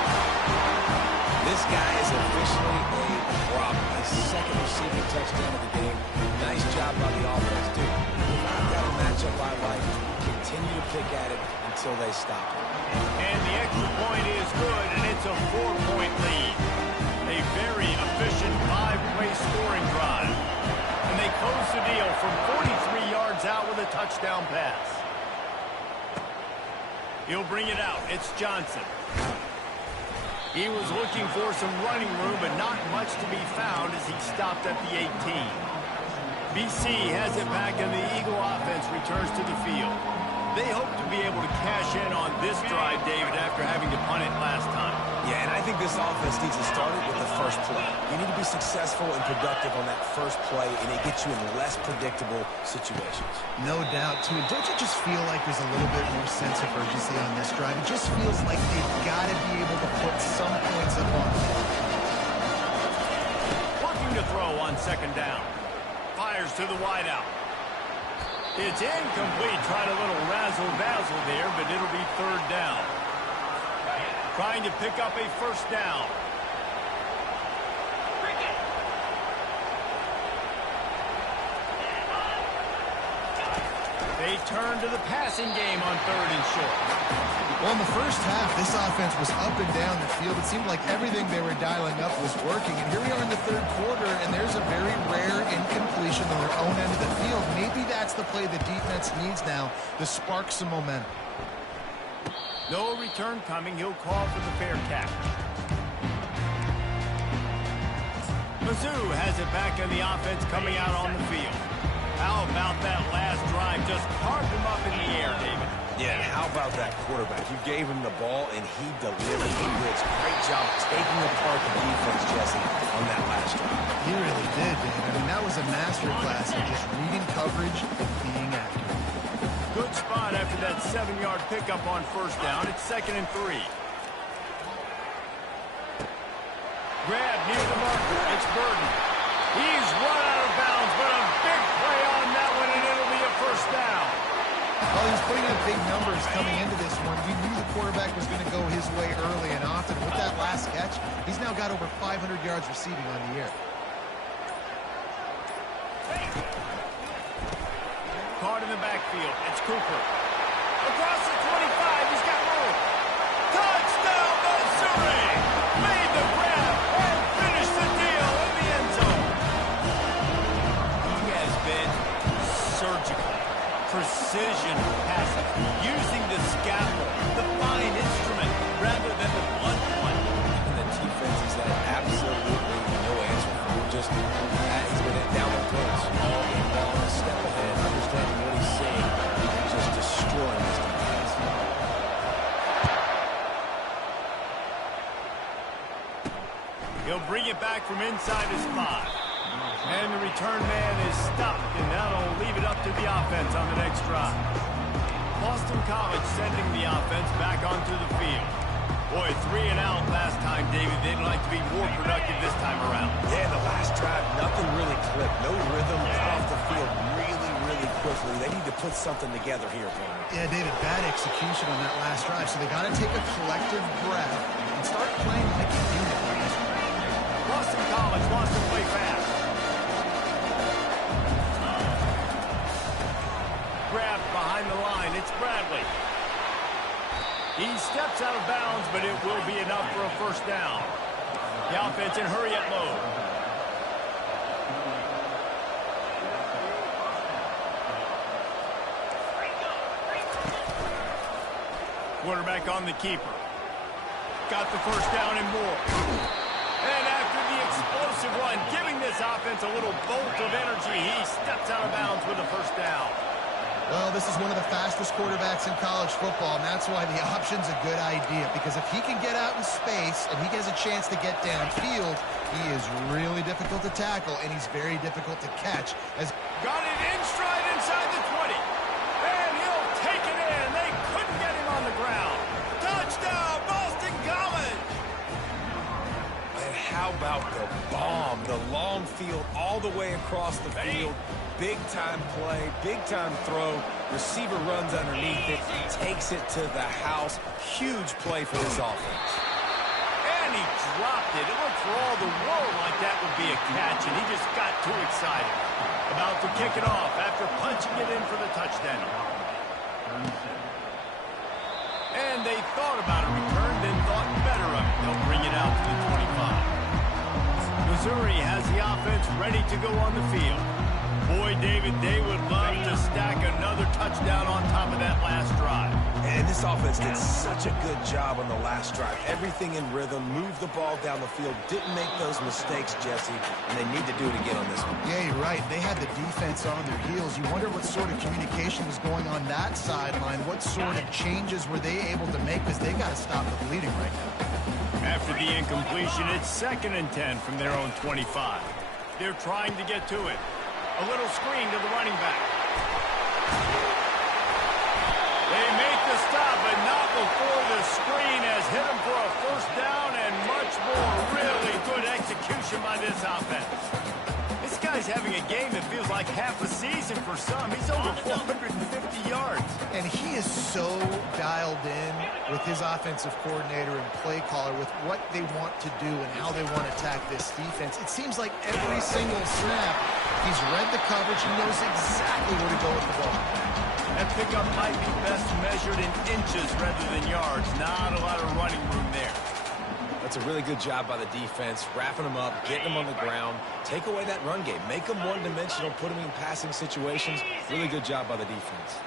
This guy is officially a problem. His second receiving touchdown of the game. Nice job by the offense, too. I've got a matchup I like. Continue to pick at it until they stop it. And the extra point is good, and it's a 4-point lead. A very efficient 5-play scoring drive. And they close the deal from 43 yards out with a touchdown pass. He'll bring it out. It's Johnson. He was looking for some running room, but not much to be found as he stopped at the 18. BC has it back, and the Eagle offense returns to the field. They hope to be able to cash in on this drive, David, after having to punt it last time. Yeah, and I think this offense needs to start it with the first play. You need to be successful and productive on that first play, and it gets you in less predictable situations. No doubt, too. Don't you just feel like there's a little bit more sense of urgency on this drive? It just feels like they've got to be able to put some points up on it. Working to throw on second down. Fires to the wideout. It's incomplete. Tried a little razzle-dazzle there, but it'll be third down. Trying to pick up a first down. They turn to the passing game on third and short. Well, in the first half, this offense was up and down the field. It seemed like everything they were dialing up was working. And here we are in the third quarter, and there's a very rare incompletion on their own end of the field. Maybe that's the play the defense needs now to spark some momentum. No return coming. He'll call for the fair catch. Mizzou has it back in the offense coming out on the field. How about that last drive? Just carved him up in the air, David. Yeah, how about that quarterback? You gave him the ball, and he delivered. He did a great job taking apart the defense, Jesse, on that last drive. He really did, Dave. I mean, that was a masterclass in just reading coverage and being accurate. Good spot after that 7-yard pickup on first down. It's 2nd and 3. Grab near the marker. It's Burden. He's run out of bounds, but a big play on that one, and it'll be a first down. Well, he's putting up big numbers coming into this one. We knew the quarterback was going to go his way early and often. With that last catch, he's now got over 500 yards receiving on the year. Caught in the backfield. It's Cooper. Across the 25. He's got room. Touchdown, Missouri! Made the grab and finished the deal in the end zone. He has been surgical. Precision passing. Using the scalpel, the fine instrument, rather than the blunt one. And the defense is absolutely He'll bring it back from inside his 5. And the return man is stopped, and that'll leave it up to the offense on the next drive. Boston College sending the offense back onto the field. Boy, 3 and out last time, David. They'd like to be more productive this time around. Yeah, the last drive, nothing really clicked. No rhythm, got off the field really quickly. They need to put something together here, Brian. Yeah, David, bad execution on that last drive, so they got to take a collective breath and start playing like a unit. Boston College wants to play fast. Grabbed behind the line. It's Bradley. He steps out of bounds, but it will be enough for a first down. The offense in hurry up mode. Quarterback on the keeper. Got the first down and more. And after the explosive run, giving this offense a little bolt of energy, he steps out of bounds with a first down. Well, this is one of the fastest quarterbacks in college football, and that's why the option's a good idea, because if he can get out in space and he has a chance to get downfield, he is really difficult to tackle, and he's very difficult to catch. Got it in stride inside the 20. And he'll take it in. They couldn't get him on the ground. Touchdown, Boston College! And how about the bomb? The long field all the way across the field. Big-time play, big-time throw. Receiver runs underneath it, takes it to the house. Huge play for this offense. And he dropped it. It looked for all the world like that would be a catch, and he just got too excited. About to kick it off after punching it in for the touchdown. And they thought about a return, then thought better of it. They'll bring it out to the 25. Missouri has the offense ready to go on the field. Boy, David, they would love to stack another touchdown on top of that last drive. And this offense did such a good job on the last drive. Everything in rhythm, moved the ball down the field, didn't make those mistakes, Jesse, and they need to do it again on this one. Yeah, you're right. They had the defense on their heels. You wonder what sort of communication was going on that sideline. What sort of changes were they able to make, because they got to stop the bleeding right now. After the incompletion, it's 2nd and 10 from their own 25. They're trying to get to it. A little screen to the running back. They make the stop, but not before the screen has hit him for a first down and much more. Really good execution by this offense. This guy's having a game that feels like half a season for some. He's over 450 yards. And he is so dialed in with his offensive coordinator and play caller with what they want to do and how they want to attack this defense. It seems like every single snap, he's read the coverage. He knows exactly where to go with the ball. That pickup might be best measured in inches rather than yards. Not a lot of running room there. That's a really good job by the defense, wrapping them up, getting them on the ground, take away that run game, make them one-dimensional, put them in passing situations. Really good job by the defense.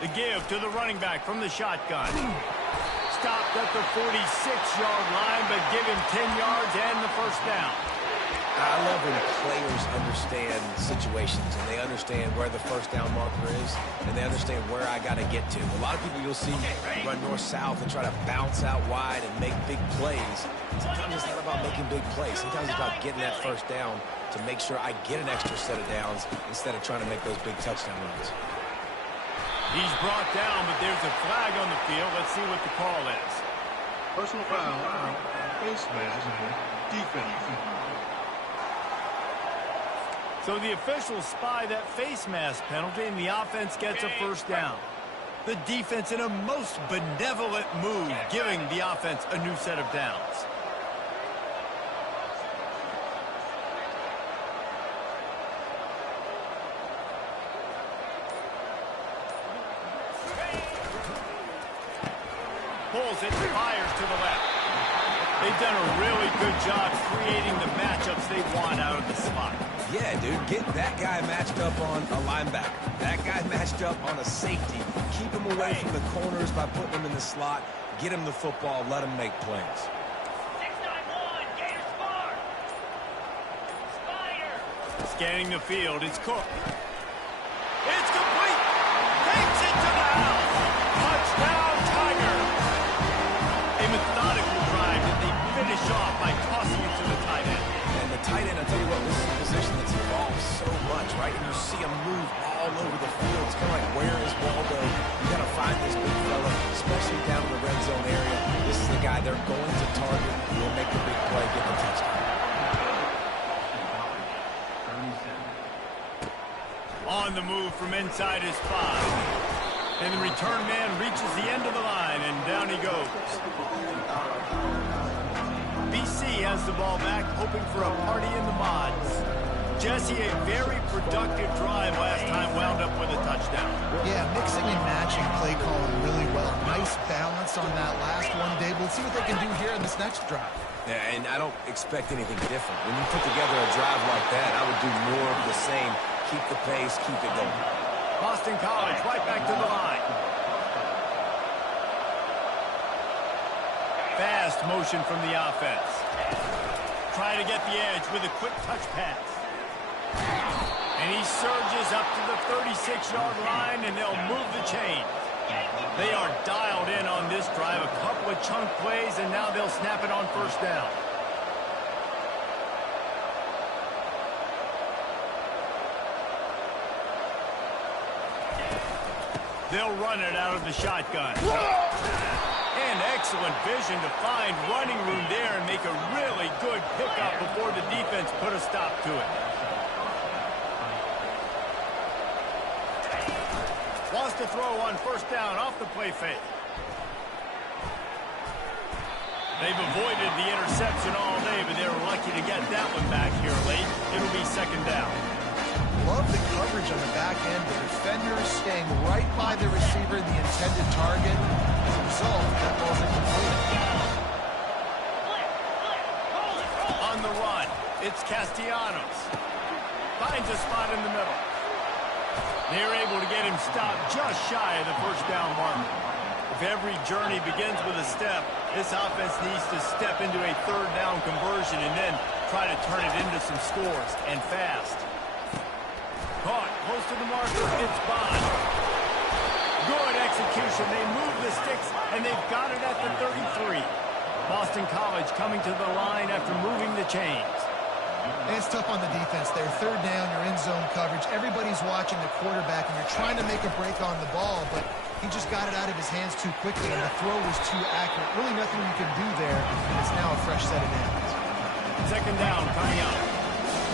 The give to the running back from the shotgun. Stopped at the 46-yard line, but give him 10 yards and the first down. I love when players understand situations and they understand where the first down marker is and they understand where I got to get to. A lot of people you'll see run north-south and try to bounce out wide and make big plays. Sometimes it's not about making big plays. Sometimes it's about getting that first down to make sure I get an extra set of downs instead of trying to make those big touchdown runs. He's brought down, but there's a flag on the field. Let's see what the call is. Personal foul, face mask, defense. So the officials spy that face mask penalty, and the offense gets a first down. The defense in a most benevolent move, giving the offense a new set of downs. Pulls it, fires to the left. They've done a really good job creating the matchups they want out of the slot. Yeah, dude, get that guy matched up on a linebacker. That guy matched up on a safety. Keep him away from the corners by putting him in the slot. Get him the football. Let him make plays. 691, Gator Spar. Spider. Scanning the field, it's Cook. It's complete. Takes it to the house. Touchdown, Tiger. big fella, especially down in the red zone area. This is the guy they're going to target. He'll make the big play, get the touchdown. On the move from inside his 5. And the return man reaches the end of the line, and down he goes. BC has the ball back, hoping for a party in the mods. Jesse, a very productive drive last time, wound up with a touchdown. Yeah, mixing and matching play calling really well. Nice balance on that last one, Dave. We'll see what they can do here in this next drive. Yeah, and I don't expect anything different. When you put together a drive like that, I would do more of the same. Keep the pace, keep it going. Boston College right back to the line. Fast motion from the offense. Trying to get the edge with a quick touch pass. And he surges up to the 36-yard line, and they'll move the chain. They are dialed in on this drive. A couple of chunk plays, and now they'll snap it on first down. They'll run it out of the shotgun. And excellent vision to find running room there and make a really good pickup before the defense put a stop to it. Wants to throw on first down off the play fake. They've avoided the interception all day, but they were lucky to get that one back here late. It'll be second down. Love the coverage on the back end. The defenders staying right by the receiver, the intended target. As a result, that ball's incomplete. On the run, it's Castellanos. Finds a spot in the middle. They're able to get him stopped just shy of the first down mark. If every journey begins with a step, this offense needs to step into a third down conversion and then try to turn it into some scores, and fast. Caught close to the marker. It's Bond. Good execution. They move the sticks, and they've got it at the 33. Boston College coming to the line after moving the chains. And it's tough on the defense there. Third down, you're in zone coverage. Everybody's watching the quarterback, and you're trying to make a break on the ball, but he just got it out of his hands too quickly, and the throw was too accurate. Really nothing you can do there, and it's now a fresh set of downs. Second down coming up.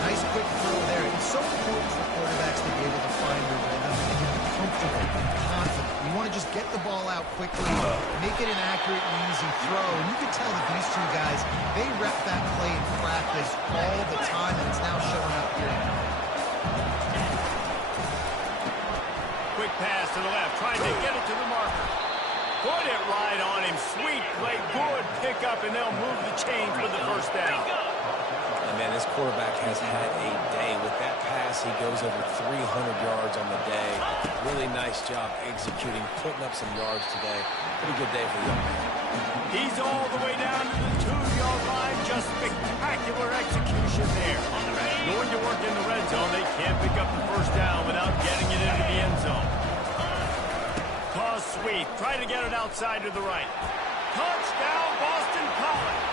Nice quick throw there. It's so important for quarterbacks to be able to find their rhythm and get comfortable and confident. You want to just get the ball out quickly, make it an accurate and easy throw. And you can tell that these two guys, they rep that play in practice all the time, and it's now showing up here. Quick pass to the left, trying to get it to the marker. Put it right on him. Sweet play, good pickup, and they'll move the chains with the first down. And man, this quarterback has had a day. With that pass, he goes over 300 yards on the day. Really nice job executing, putting up some yards today. Pretty good day for the young man. He's all the way down to the 2-yard line. Just spectacular execution there. Going to work in the red zone. They can't pick up the first down without getting it into the end zone. Toss sweep. Try to get it outside to the right. Touchdown, Boston College.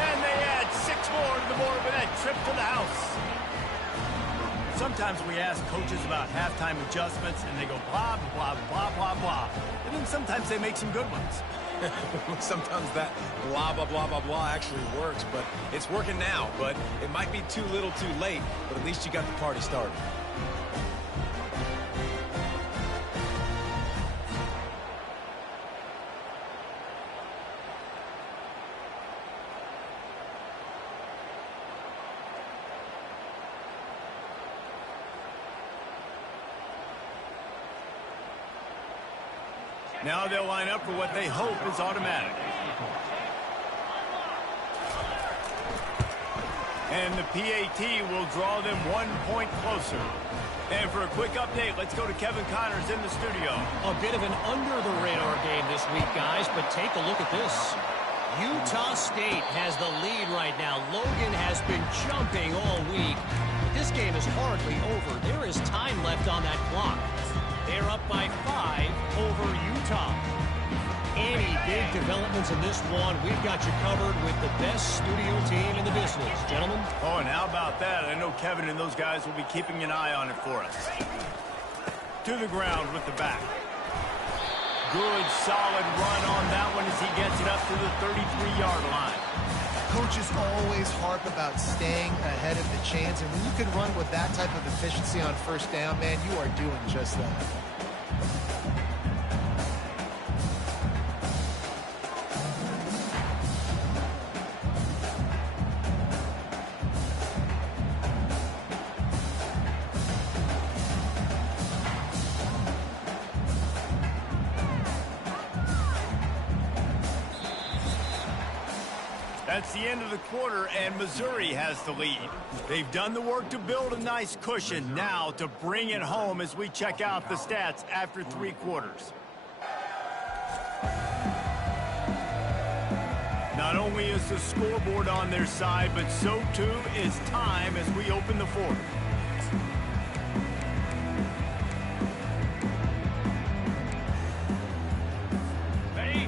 And they add 6 more to the board with that trip to the house. Sometimes we ask coaches about halftime adjustments, and they go blah, blah, blah, blah, blah. And then sometimes they make some good ones. Sometimes that blah, blah, blah, blah, blah actually works, but it's working now. But it might be too little too late, but at least you got the party started. Now they'll line up for what they hope is automatic. And the PAT will draw them 1 point closer. And for a quick update, let's go to Kevin Connors in the studio. A bit of an under-the-radar game this week, guys, but take a look at this. Utah State has the lead right now. Logan has been jumping all week. But this game is hardly over. There is time left on that clock. They're up by 5 over Utah. Any big developments in this one, we've got you covered with the best studio team in the business. Gentlemen? Oh, and how about that? I know Kevin and those guys will be keeping an eye on it for us. To the ground with the back. good, solid run on that one as he gets it up to the 33-yard line. Coaches always harp about staying ahead of the chains, and when you can run with that type of efficiency on first down, man, you are doing just that. That's the end of the quarter, and Missouri has the lead. They've done the work to build a nice cushion. Now to bring it home as we check out the stats after 3 quarters. Not only is the scoreboard on their side, but so too is time as we open the fourth.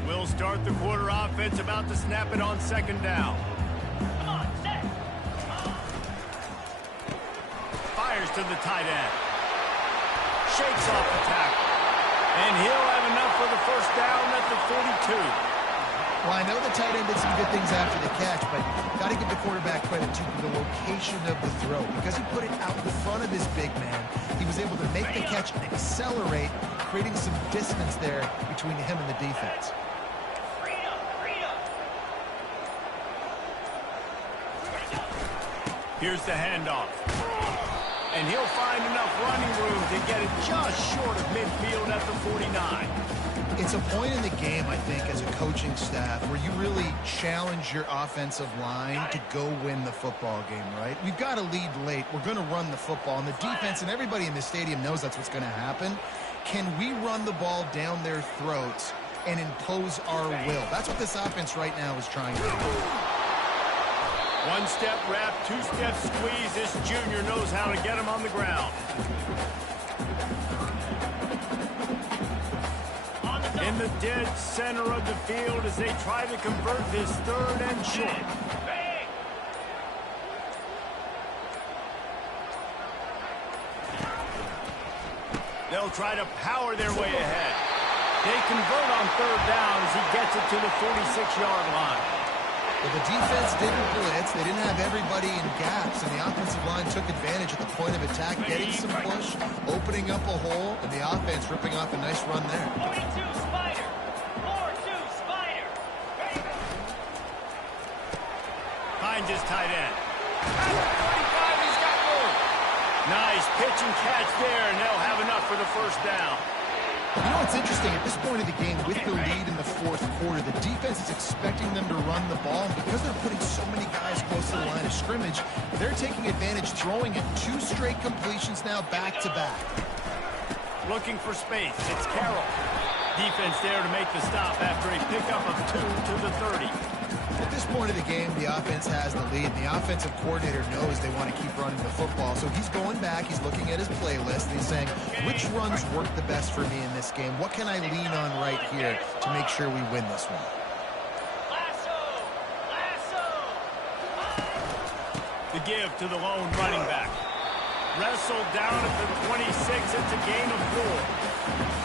We'll start the quarter offense, about to snap it on second down. Come on, set. Fires to the tight end. Shakes off the tackle. And he'll have enough for the first down at the 42. Well, I know the tight end did some good things after the catch, but got to give the quarterback credit to the location of the throw. Because he put it out in front of his big man, he was able to make the catch and accelerate, creating some distance there between him and the defense. Here's the handoff. And he'll find enough running room to get it just short of midfield at the 49. It's a point in the game, I think, as a coaching staff where you really challenge your offensive line to go win the football game, right? We've got to lead late. We're going to run the football. And the defense and everybody in the stadium knows that's what's going to happen. Can we run the ball down their throats and impose our will? That's what this offense right now is trying to do. One-step wrap, two-step squeeze. This junior knows how to get him on the ground. In the dead center of the field as they try to convert this third and short. They'll try to power their way ahead. They convert on third down as he gets it to the 46-yard line. Well, the defense didn't blitz. They didn't have everybody in gaps, and the offensive line took advantage at the point of attack, getting some push, opening up a hole, and the offense ripping off a nice run there. 42 Spider. 4-2 Spider. Finds his tight end. At the 45, he's got room. Nice pitch and catch there, and they'll have enough for the first down. You know what's interesting? At this point of the game, with the lead in the fourth quarter, the defense is expecting them to run the ball. And because they're putting so many guys close to the line of scrimmage, they're taking advantage, throwing it 2 straight completions now back-to-back. Looking for space. It's Carroll. Defense there to make the stop after a pickup of 2 to the 30. At this point of the game, the offense has the lead. The offensive coordinator knows they want to keep running the football. So he's going back, he's looking at his playlist, and he's saying, which runs work the best for me in this game? What can I lean on right here to make sure we win this one? The give to the lone running back. Wrestled down at the 26. It's a gain of 4.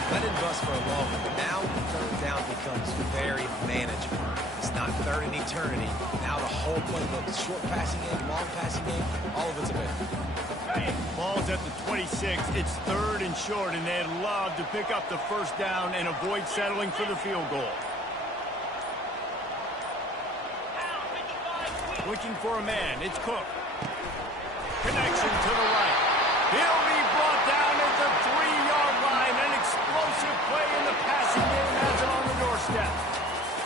Let it bust for a long one, but now third down becomes very manageable. It's not third in eternity. Now the whole playbook, short passing game, long passing game, all of it's available. Ball's at the 26. It's third and short, and they'd love to pick up the first down and avoid settling for the field goal. Looking for a man. It's Cook. Connection to the right. He'll be brought down at the 3-yard line. An explosive play in the passing game has it on the doorstep.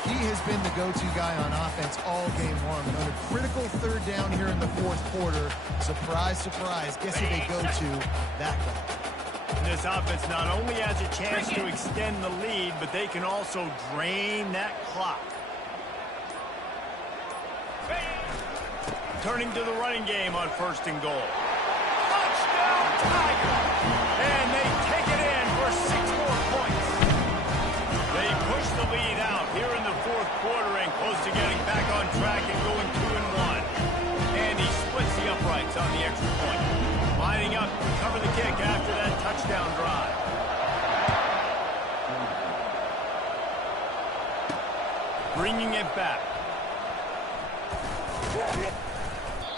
He has been the go-to guy on offense all game long. On a critical third down here in the fourth quarter. Surprise, surprise. Guess who they go to? That guy. This offense not only has a chance to extend the lead, but they can also drain that clock. Turning to the running game on first and goal. Touchdown, Tiger! And they take it in for 6 more points. They push the lead out here in the fourth quarter and close to getting back on track and going 2-1. And he splits the uprights on the extra point. Lining up to cover the kick after that touchdown drive. Bringing it back.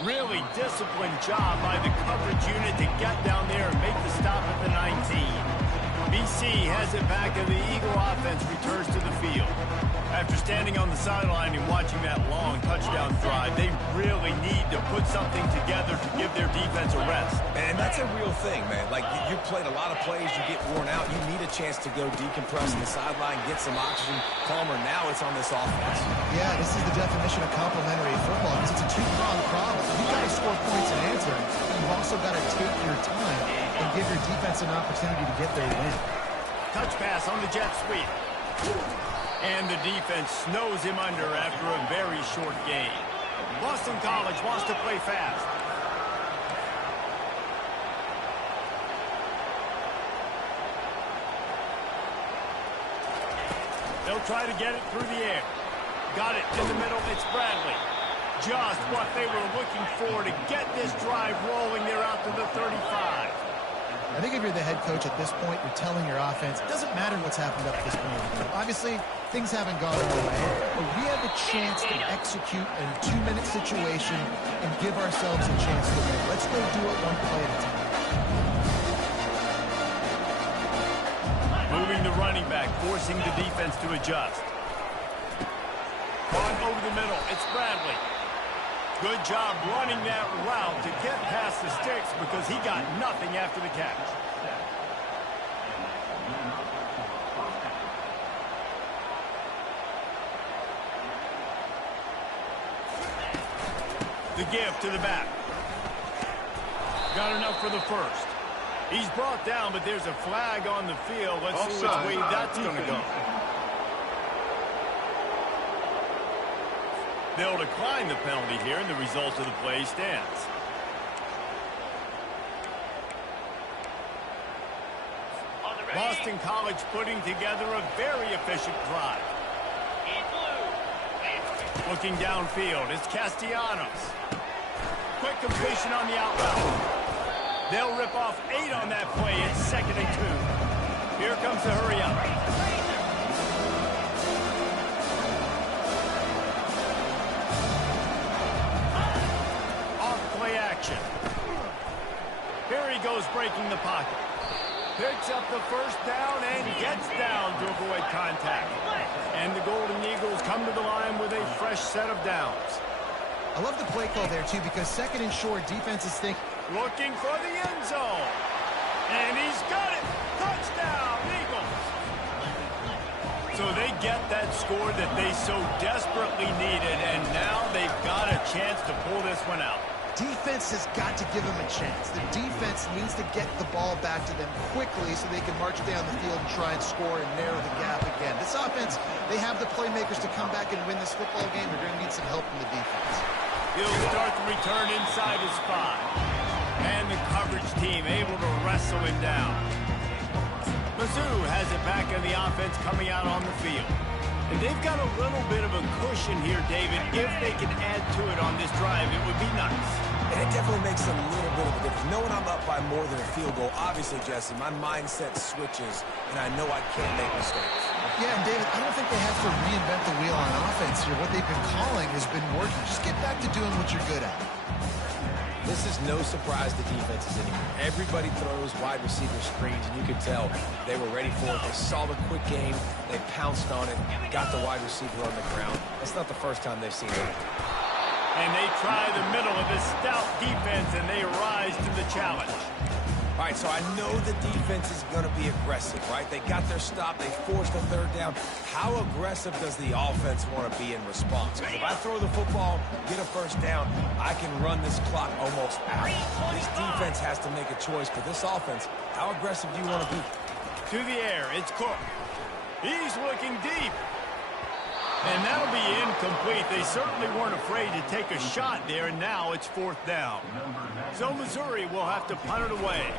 Really disciplined job by the coverage unit to get down there and make the stop at the 19. BC has it back, and the Eagle offense returns to the field. After standing on the sideline and watching that long touchdown drive, they really need to put something together to give their defense a rest. And that's a real thing, man. Like, you played a lot of plays, you get worn out, you need a chance to go decompress on the sideline, get some oxygen, calmer. Now it's on this offense. Yeah, this is the definition of complementary football, because it's a two-pronged problem. You've got to score points and answer, but you've also got to take your time and give your defense an opportunity to get their win. Touch pass on the jet sweep. And the defense snows him under after a very short gain. Boston College wants to play fast. They'll try to get it through the air. Got it in the middle. It's Bradley. Just what they were looking for to get this drive rolling. They're out to the 35. I think if you're the head coach at this point, you're telling your offense, it doesn't matter what's happened up to this point. Obviously, things haven't gone our way, but we have a chance to execute in a 2-minute situation and give ourselves a chance to win. Let's go do it one play at a time. Moving the running back, forcing the defense to adjust. On over the middle, it's Bradley. Good job running that route to get past the sticks because he got nothing after the catch. The give to the back. Got enough for the first. He's brought down, but there's a flag on the field. Let's see which way that's going to go. They'll decline the penalty here, and the result of the play stands. Boston College putting together a very efficient drive. Looking downfield, it's Castellanos. Quick completion on the out route. They'll rip off 8 on that play. It's 2nd and 2. Here comes the hurry up. Action. Here he goes, breaking the pocket. Picks up the first down and gets down to avoid contact. And the Golden Eagles come to the line with a fresh set of downs. I love the play call there, too, because 2nd and short, defenses think, looking for the end zone. And he's got it. Touchdown, Eagles. So they get that score that they so desperately needed, and now they've got a chance to pull this one out. Defense has got to give them a chance. The defense needs to get the ball back to them quickly so they can march down the field and try and score and narrow the gap again. This offense, they have the playmakers to come back and win this football game. They're going to need some help from the defense. He'll start the return inside his 5. And the coverage team able to wrestle him down. Mizzou has it back in the offense coming out on the field. And they've got a little bit of a cushion here, David. If they can add to it on this drive, it would be nice. And it definitely makes a little bit of a difference. Knowing I'm up by more than a field goal, obviously, Jesse, my mindset switches, and I know I can't make mistakes. Yeah, and David, I don't think they have to reinvent the wheel on offense here. What they've been calling has been working. Just get back to doing what you're good at. This is no surprise to defenses anymore. Everybody throws wide receiver screens, and you could tell they were ready for it. They saw the quick game. They pounced on it, got the wide receiver on the ground. That's not the first time they've seen it. And they try the middle of this stout defense, and they rise to the challenge. All right, so I know the defense is going to be aggressive, right? They got their stop. They forced a 3rd down. How aggressive does the offense want to be in response? Because if I throw the football, get a 1st down, I can run this clock almost out. This defense has to make a choice. For this offense, how aggressive do you want to be? To the air, it's Cook. He's looking deep. And that'll be incomplete. They certainly weren't afraid to take a shot there, and now it's 4th down. So Missouri will have to punt it away.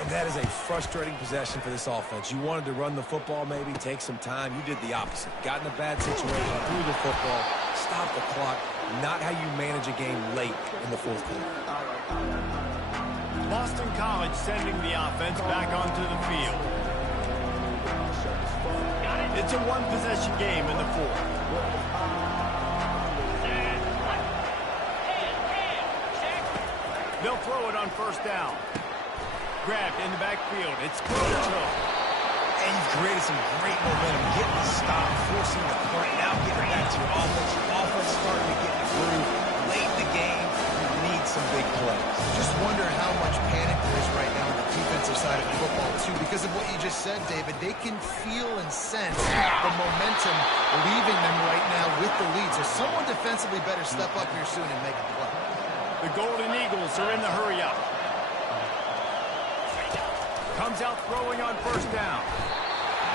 And that is a frustrating possession for this offense. You wanted to run the football, maybe take some time. You did the opposite. Got in a bad situation, threw the football, stopped the clock. Not how you manage a game late in the 4th quarter. Boston College sending the offense back onto the field. Got it. It's a one-possession game in the fourth. They'll throw it on first down. Grabbed in the backfield. It's close. And you've created some great momentum. Getting the stop, forcing the punt, now getting back to your offense. Your offense starting to get in the groove. Late in the game, you need some big plays. Just wonder how much panic there is right now on the defensive side of football, too, because of what you just said, David. They can feel and sense the momentum leaving them right now with the lead. So someone defensively better step up here soon and make a play. The Golden Eagles are in the hurry-up. Comes out throwing on first down.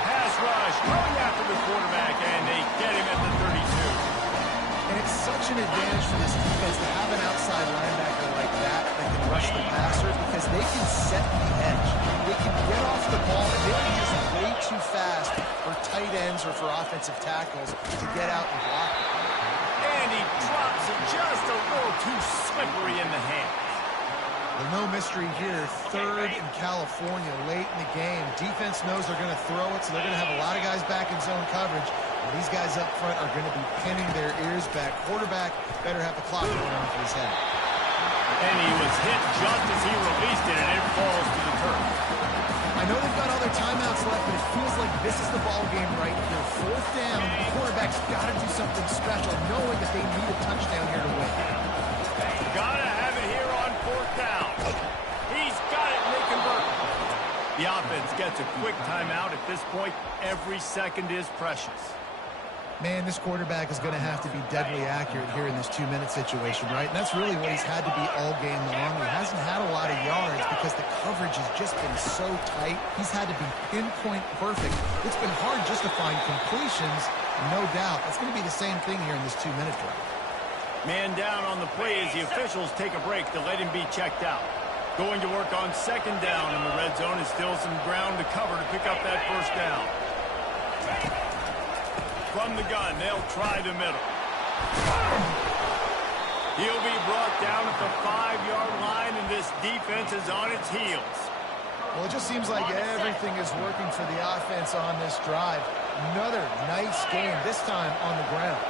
Pass rush, going after the quarterback, and they get him at the 32. And it's such an advantage for this defense to have an outside linebacker like that can rush the passer because they can set the edge. They can get off the ball, and they're just way too fast for tight ends or for offensive tackles to get out and block it. And he drops it just a little too slippery in the hands. Well, no mystery here. Third in California late in the game. Defense knows they're going to throw it, so they're going to have a lot of guys back in zone coverage. And these guys up front are going to be pinning their ears back. Quarterback better have the clock going on for his head. And he was hit just as he released it, and it falls to the turf. I know they've got all their timeouts left, but it feels like this is the ball game right here. Fourth down, the quarterback's got to do something special, knowing that they need a touchdown here to win. Gotta have it here on fourth down. He's got it, and they convert. The offense gets a quick timeout. At this point, every second is precious. Man, this quarterback is going to have to be deadly accurate here in this 2-minute situation, right? And that's really what he's had to be all game long. He hasn't had a lot of yards because the coverage has just been so tight. He's had to be pinpoint perfect. It's been hard just to find completions, no doubt. That's going to be the same thing here in this 2-minute drive. Man down on the play as the officials take a break to let him be checked out. Going to work on second down in the red zone is still some ground to cover to pick up that first down. From the gun, they'll try the middle. He'll be brought down at the 5-yard line, and this defense is on its heels. Well, it just seems like everything is working for the offense on this drive. Another nice game, this time on the ground.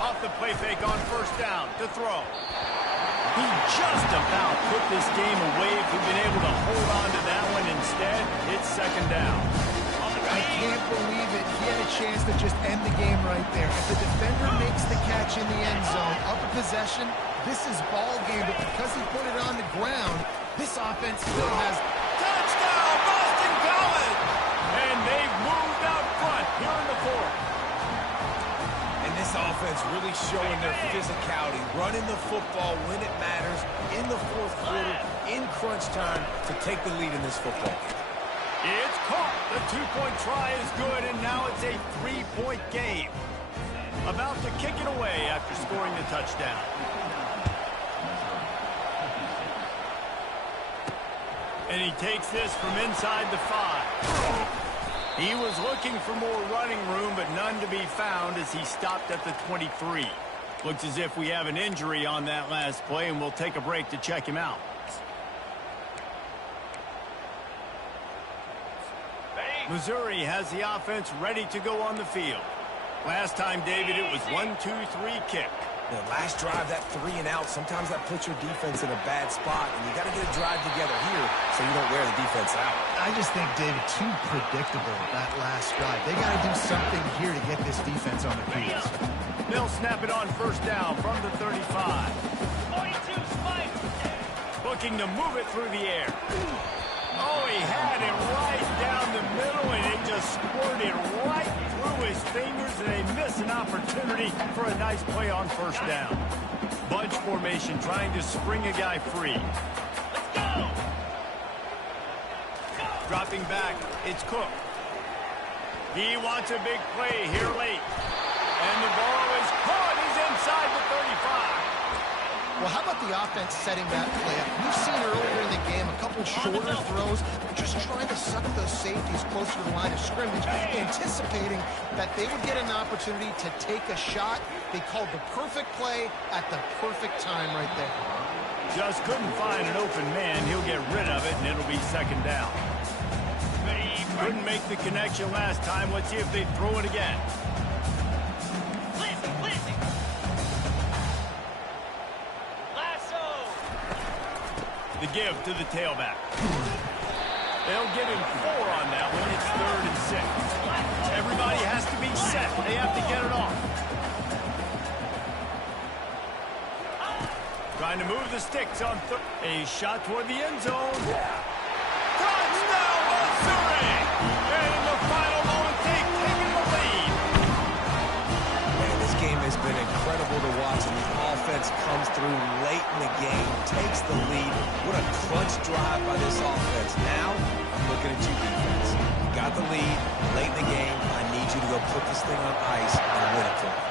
Off the play fake on first down to throw. He just about put this game away if he'd been able to hold on to that one. Instead, it's second down. I can't believe it. He had a chance to just end the game right there. If the defender makes the catch in the end zone, up a possession, this is ball game. But because he put it on the ground, this offense still has Touchdown, Boston College! And they've moved out front here in the fourth. And this offense really showing their physicality, running the football when it matters, in the fourth quarter, in crunch time, to take the lead in this football game. It's caught. The 2-point try is good, and now it's a 3-point game. About to kick it away after scoring the touchdown. And he takes this from inside the 5. He was looking for more running room, but none to be found as he stopped at the 23. Looks as if we have an injury on that last play, and we'll take a break to check him out. Missouri has the offense ready to go on the field. Last time, David, it was 1-2-3 kick. The last drive, that 3 and out, sometimes that puts your defense in a bad spot, and you got to get a drive together here so you don't wear the defense out. I just think, David, too predictable that last drive. They got to do something here to get this defense on the field. They'll snap it on first down from the 35. 42 Spiders. Looking to move it through the air. Oh, he had it right down the middle, and it just squirted right through his fingers, and they miss an opportunity for a nice play on first down. Bunch formation trying to spring a guy free. Let's go. Dropping back, it's Cook. He wants a big play here late. And the ball is caught. He's inside the 35. Well, how about the offense setting that play up? We've seen earlier in the game a couple shorter throws, just trying to suck those safeties closer to the line of scrimmage, anticipating that they would get an opportunity to take a shot. They called the perfect play at the perfect time right there. Just couldn't find an open man. He'll get rid of it, and it'll be second down. Couldn't make the connection last time. Let's see if they throw it again. Blizzy. Lasso. The give to the tailback. They'll give him 4 on that one. It's 3rd and 6. Everybody has to be set. They have to get it off. Trying to move the sticks on a shot toward the end zone. Touchdown, Missouri! And in the final moment, they've taken the lead. Man, this game has been incredible to watch, and the offense comes through late in the game, takes the lead. What a clutch drive by this offense. Now, I'm looking at you, defense. You got the lead late in the game. I need you to go put this thing on ice and win it for me.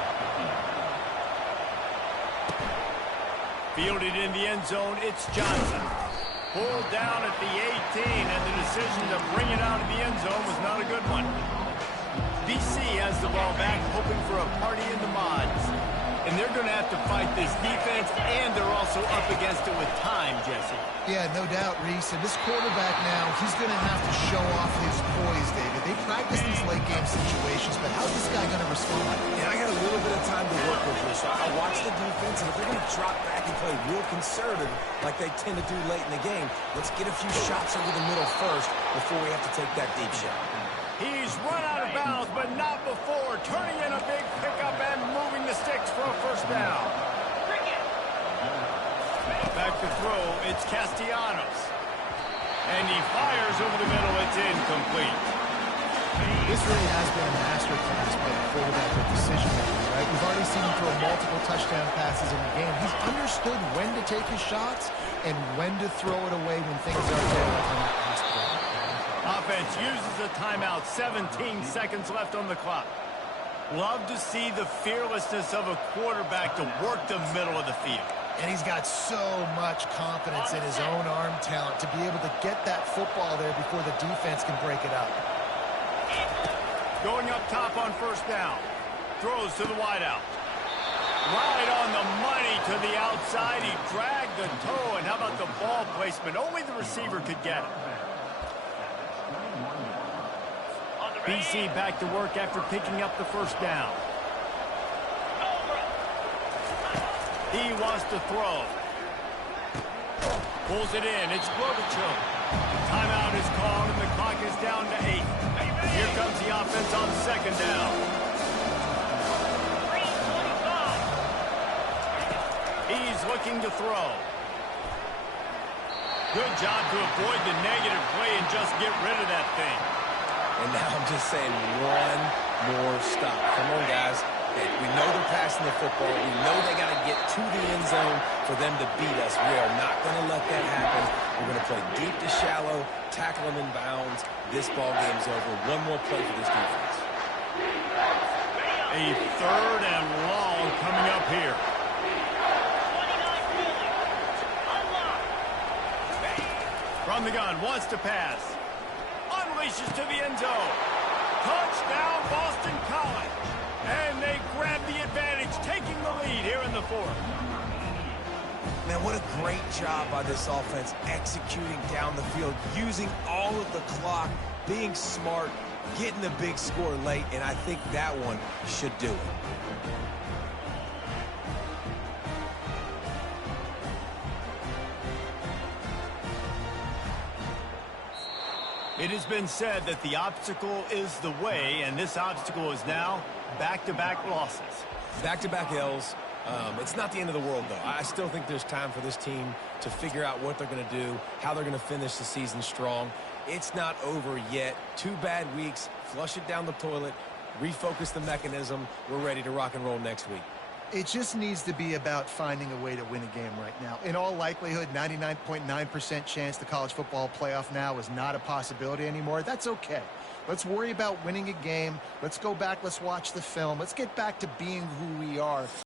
Fielded in the end zone, it's Johnson. Pulled down at the 18, and the decision to bring it out of the end zone was not a good one. BC has the ball back, hoping for a party in the mods. And they're going to have to fight this defense, and they're also up against it with time, Jesse. Yeah, no doubt, Reese. And this quarterback now, he's going to have to show off his poise, David. They practice these late-game situations, but how's this guy going to respond? Yeah, I got a little bit of time to work with here, so I watch the defense, and if they're going to drop back and play real conservative like they tend to do late in the game, let's get a few shots over the middle first before we have to take that deep shot. He's run out of bounds, but not before. Turning in a big pickup and moving the sticks for a first down. Back to throw, it's Castellanos. And he fires over the middle. It's incomplete. This really has been a masterclass by the quarterback with decision-making, right? We've already seen him throw multiple touchdown passes in the game. He's understood when to take his shots and when to throw it away when things are there on that last play. Offense uses a timeout. 17 seconds left on the clock. Love to see the fearlessness of a quarterback to work the middle of the field. And he's got so much confidence in his own arm talent to be able to get that football there before the defense can break it up. Going up top on first down. Throws to the wideout. Right on the money to the outside. He dragged the toe. And how about the ball placement? Only the receiver could get it. BC back to work after picking up the first down. He wants to throw. Pulls it in. It's Klobuchar. Timeout is called, and the clock is down to 8. Here comes the offense on second down. He's looking to throw. Good job to avoid the negative play and just get rid of that thing. And now I'm just saying one more stop. Come on, guys. We know they're passing the football. We know they got to get to the end zone for them to beat us. We are not going to let that happen. We're going to play deep to shallow, tackle them in bounds. This ball game's over. One more play for this defense. A 3rd and long coming up here. From the gun, wants to pass. Unleashes to the end zone. Touchdown, Boston College. And they grab the advantage, taking the lead here in the 4th. Man, what a great job by this offense executing down the field, using all of the clock, being smart, getting the big score late, and I think that one should do it. It has been said that the obstacle is the way, and this obstacle is now back-to-back losses. Back-to-back L's. It's not the end of the world, though. I still think there's time for this team to figure out what they're going to do, how they're going to finish the season strong. It's not over yet. 2 bad weeks. Flush it down the toilet. Refocus the mechanism. We're ready to rock and roll next week. It just needs to be about finding a way to win a game right now. In all likelihood, 99.9% chance the college football playoff now is not a possibility anymore. That's okay. Let's worry about winning a game. Let's go back. Let's watch the film. Let's get back to being who we are.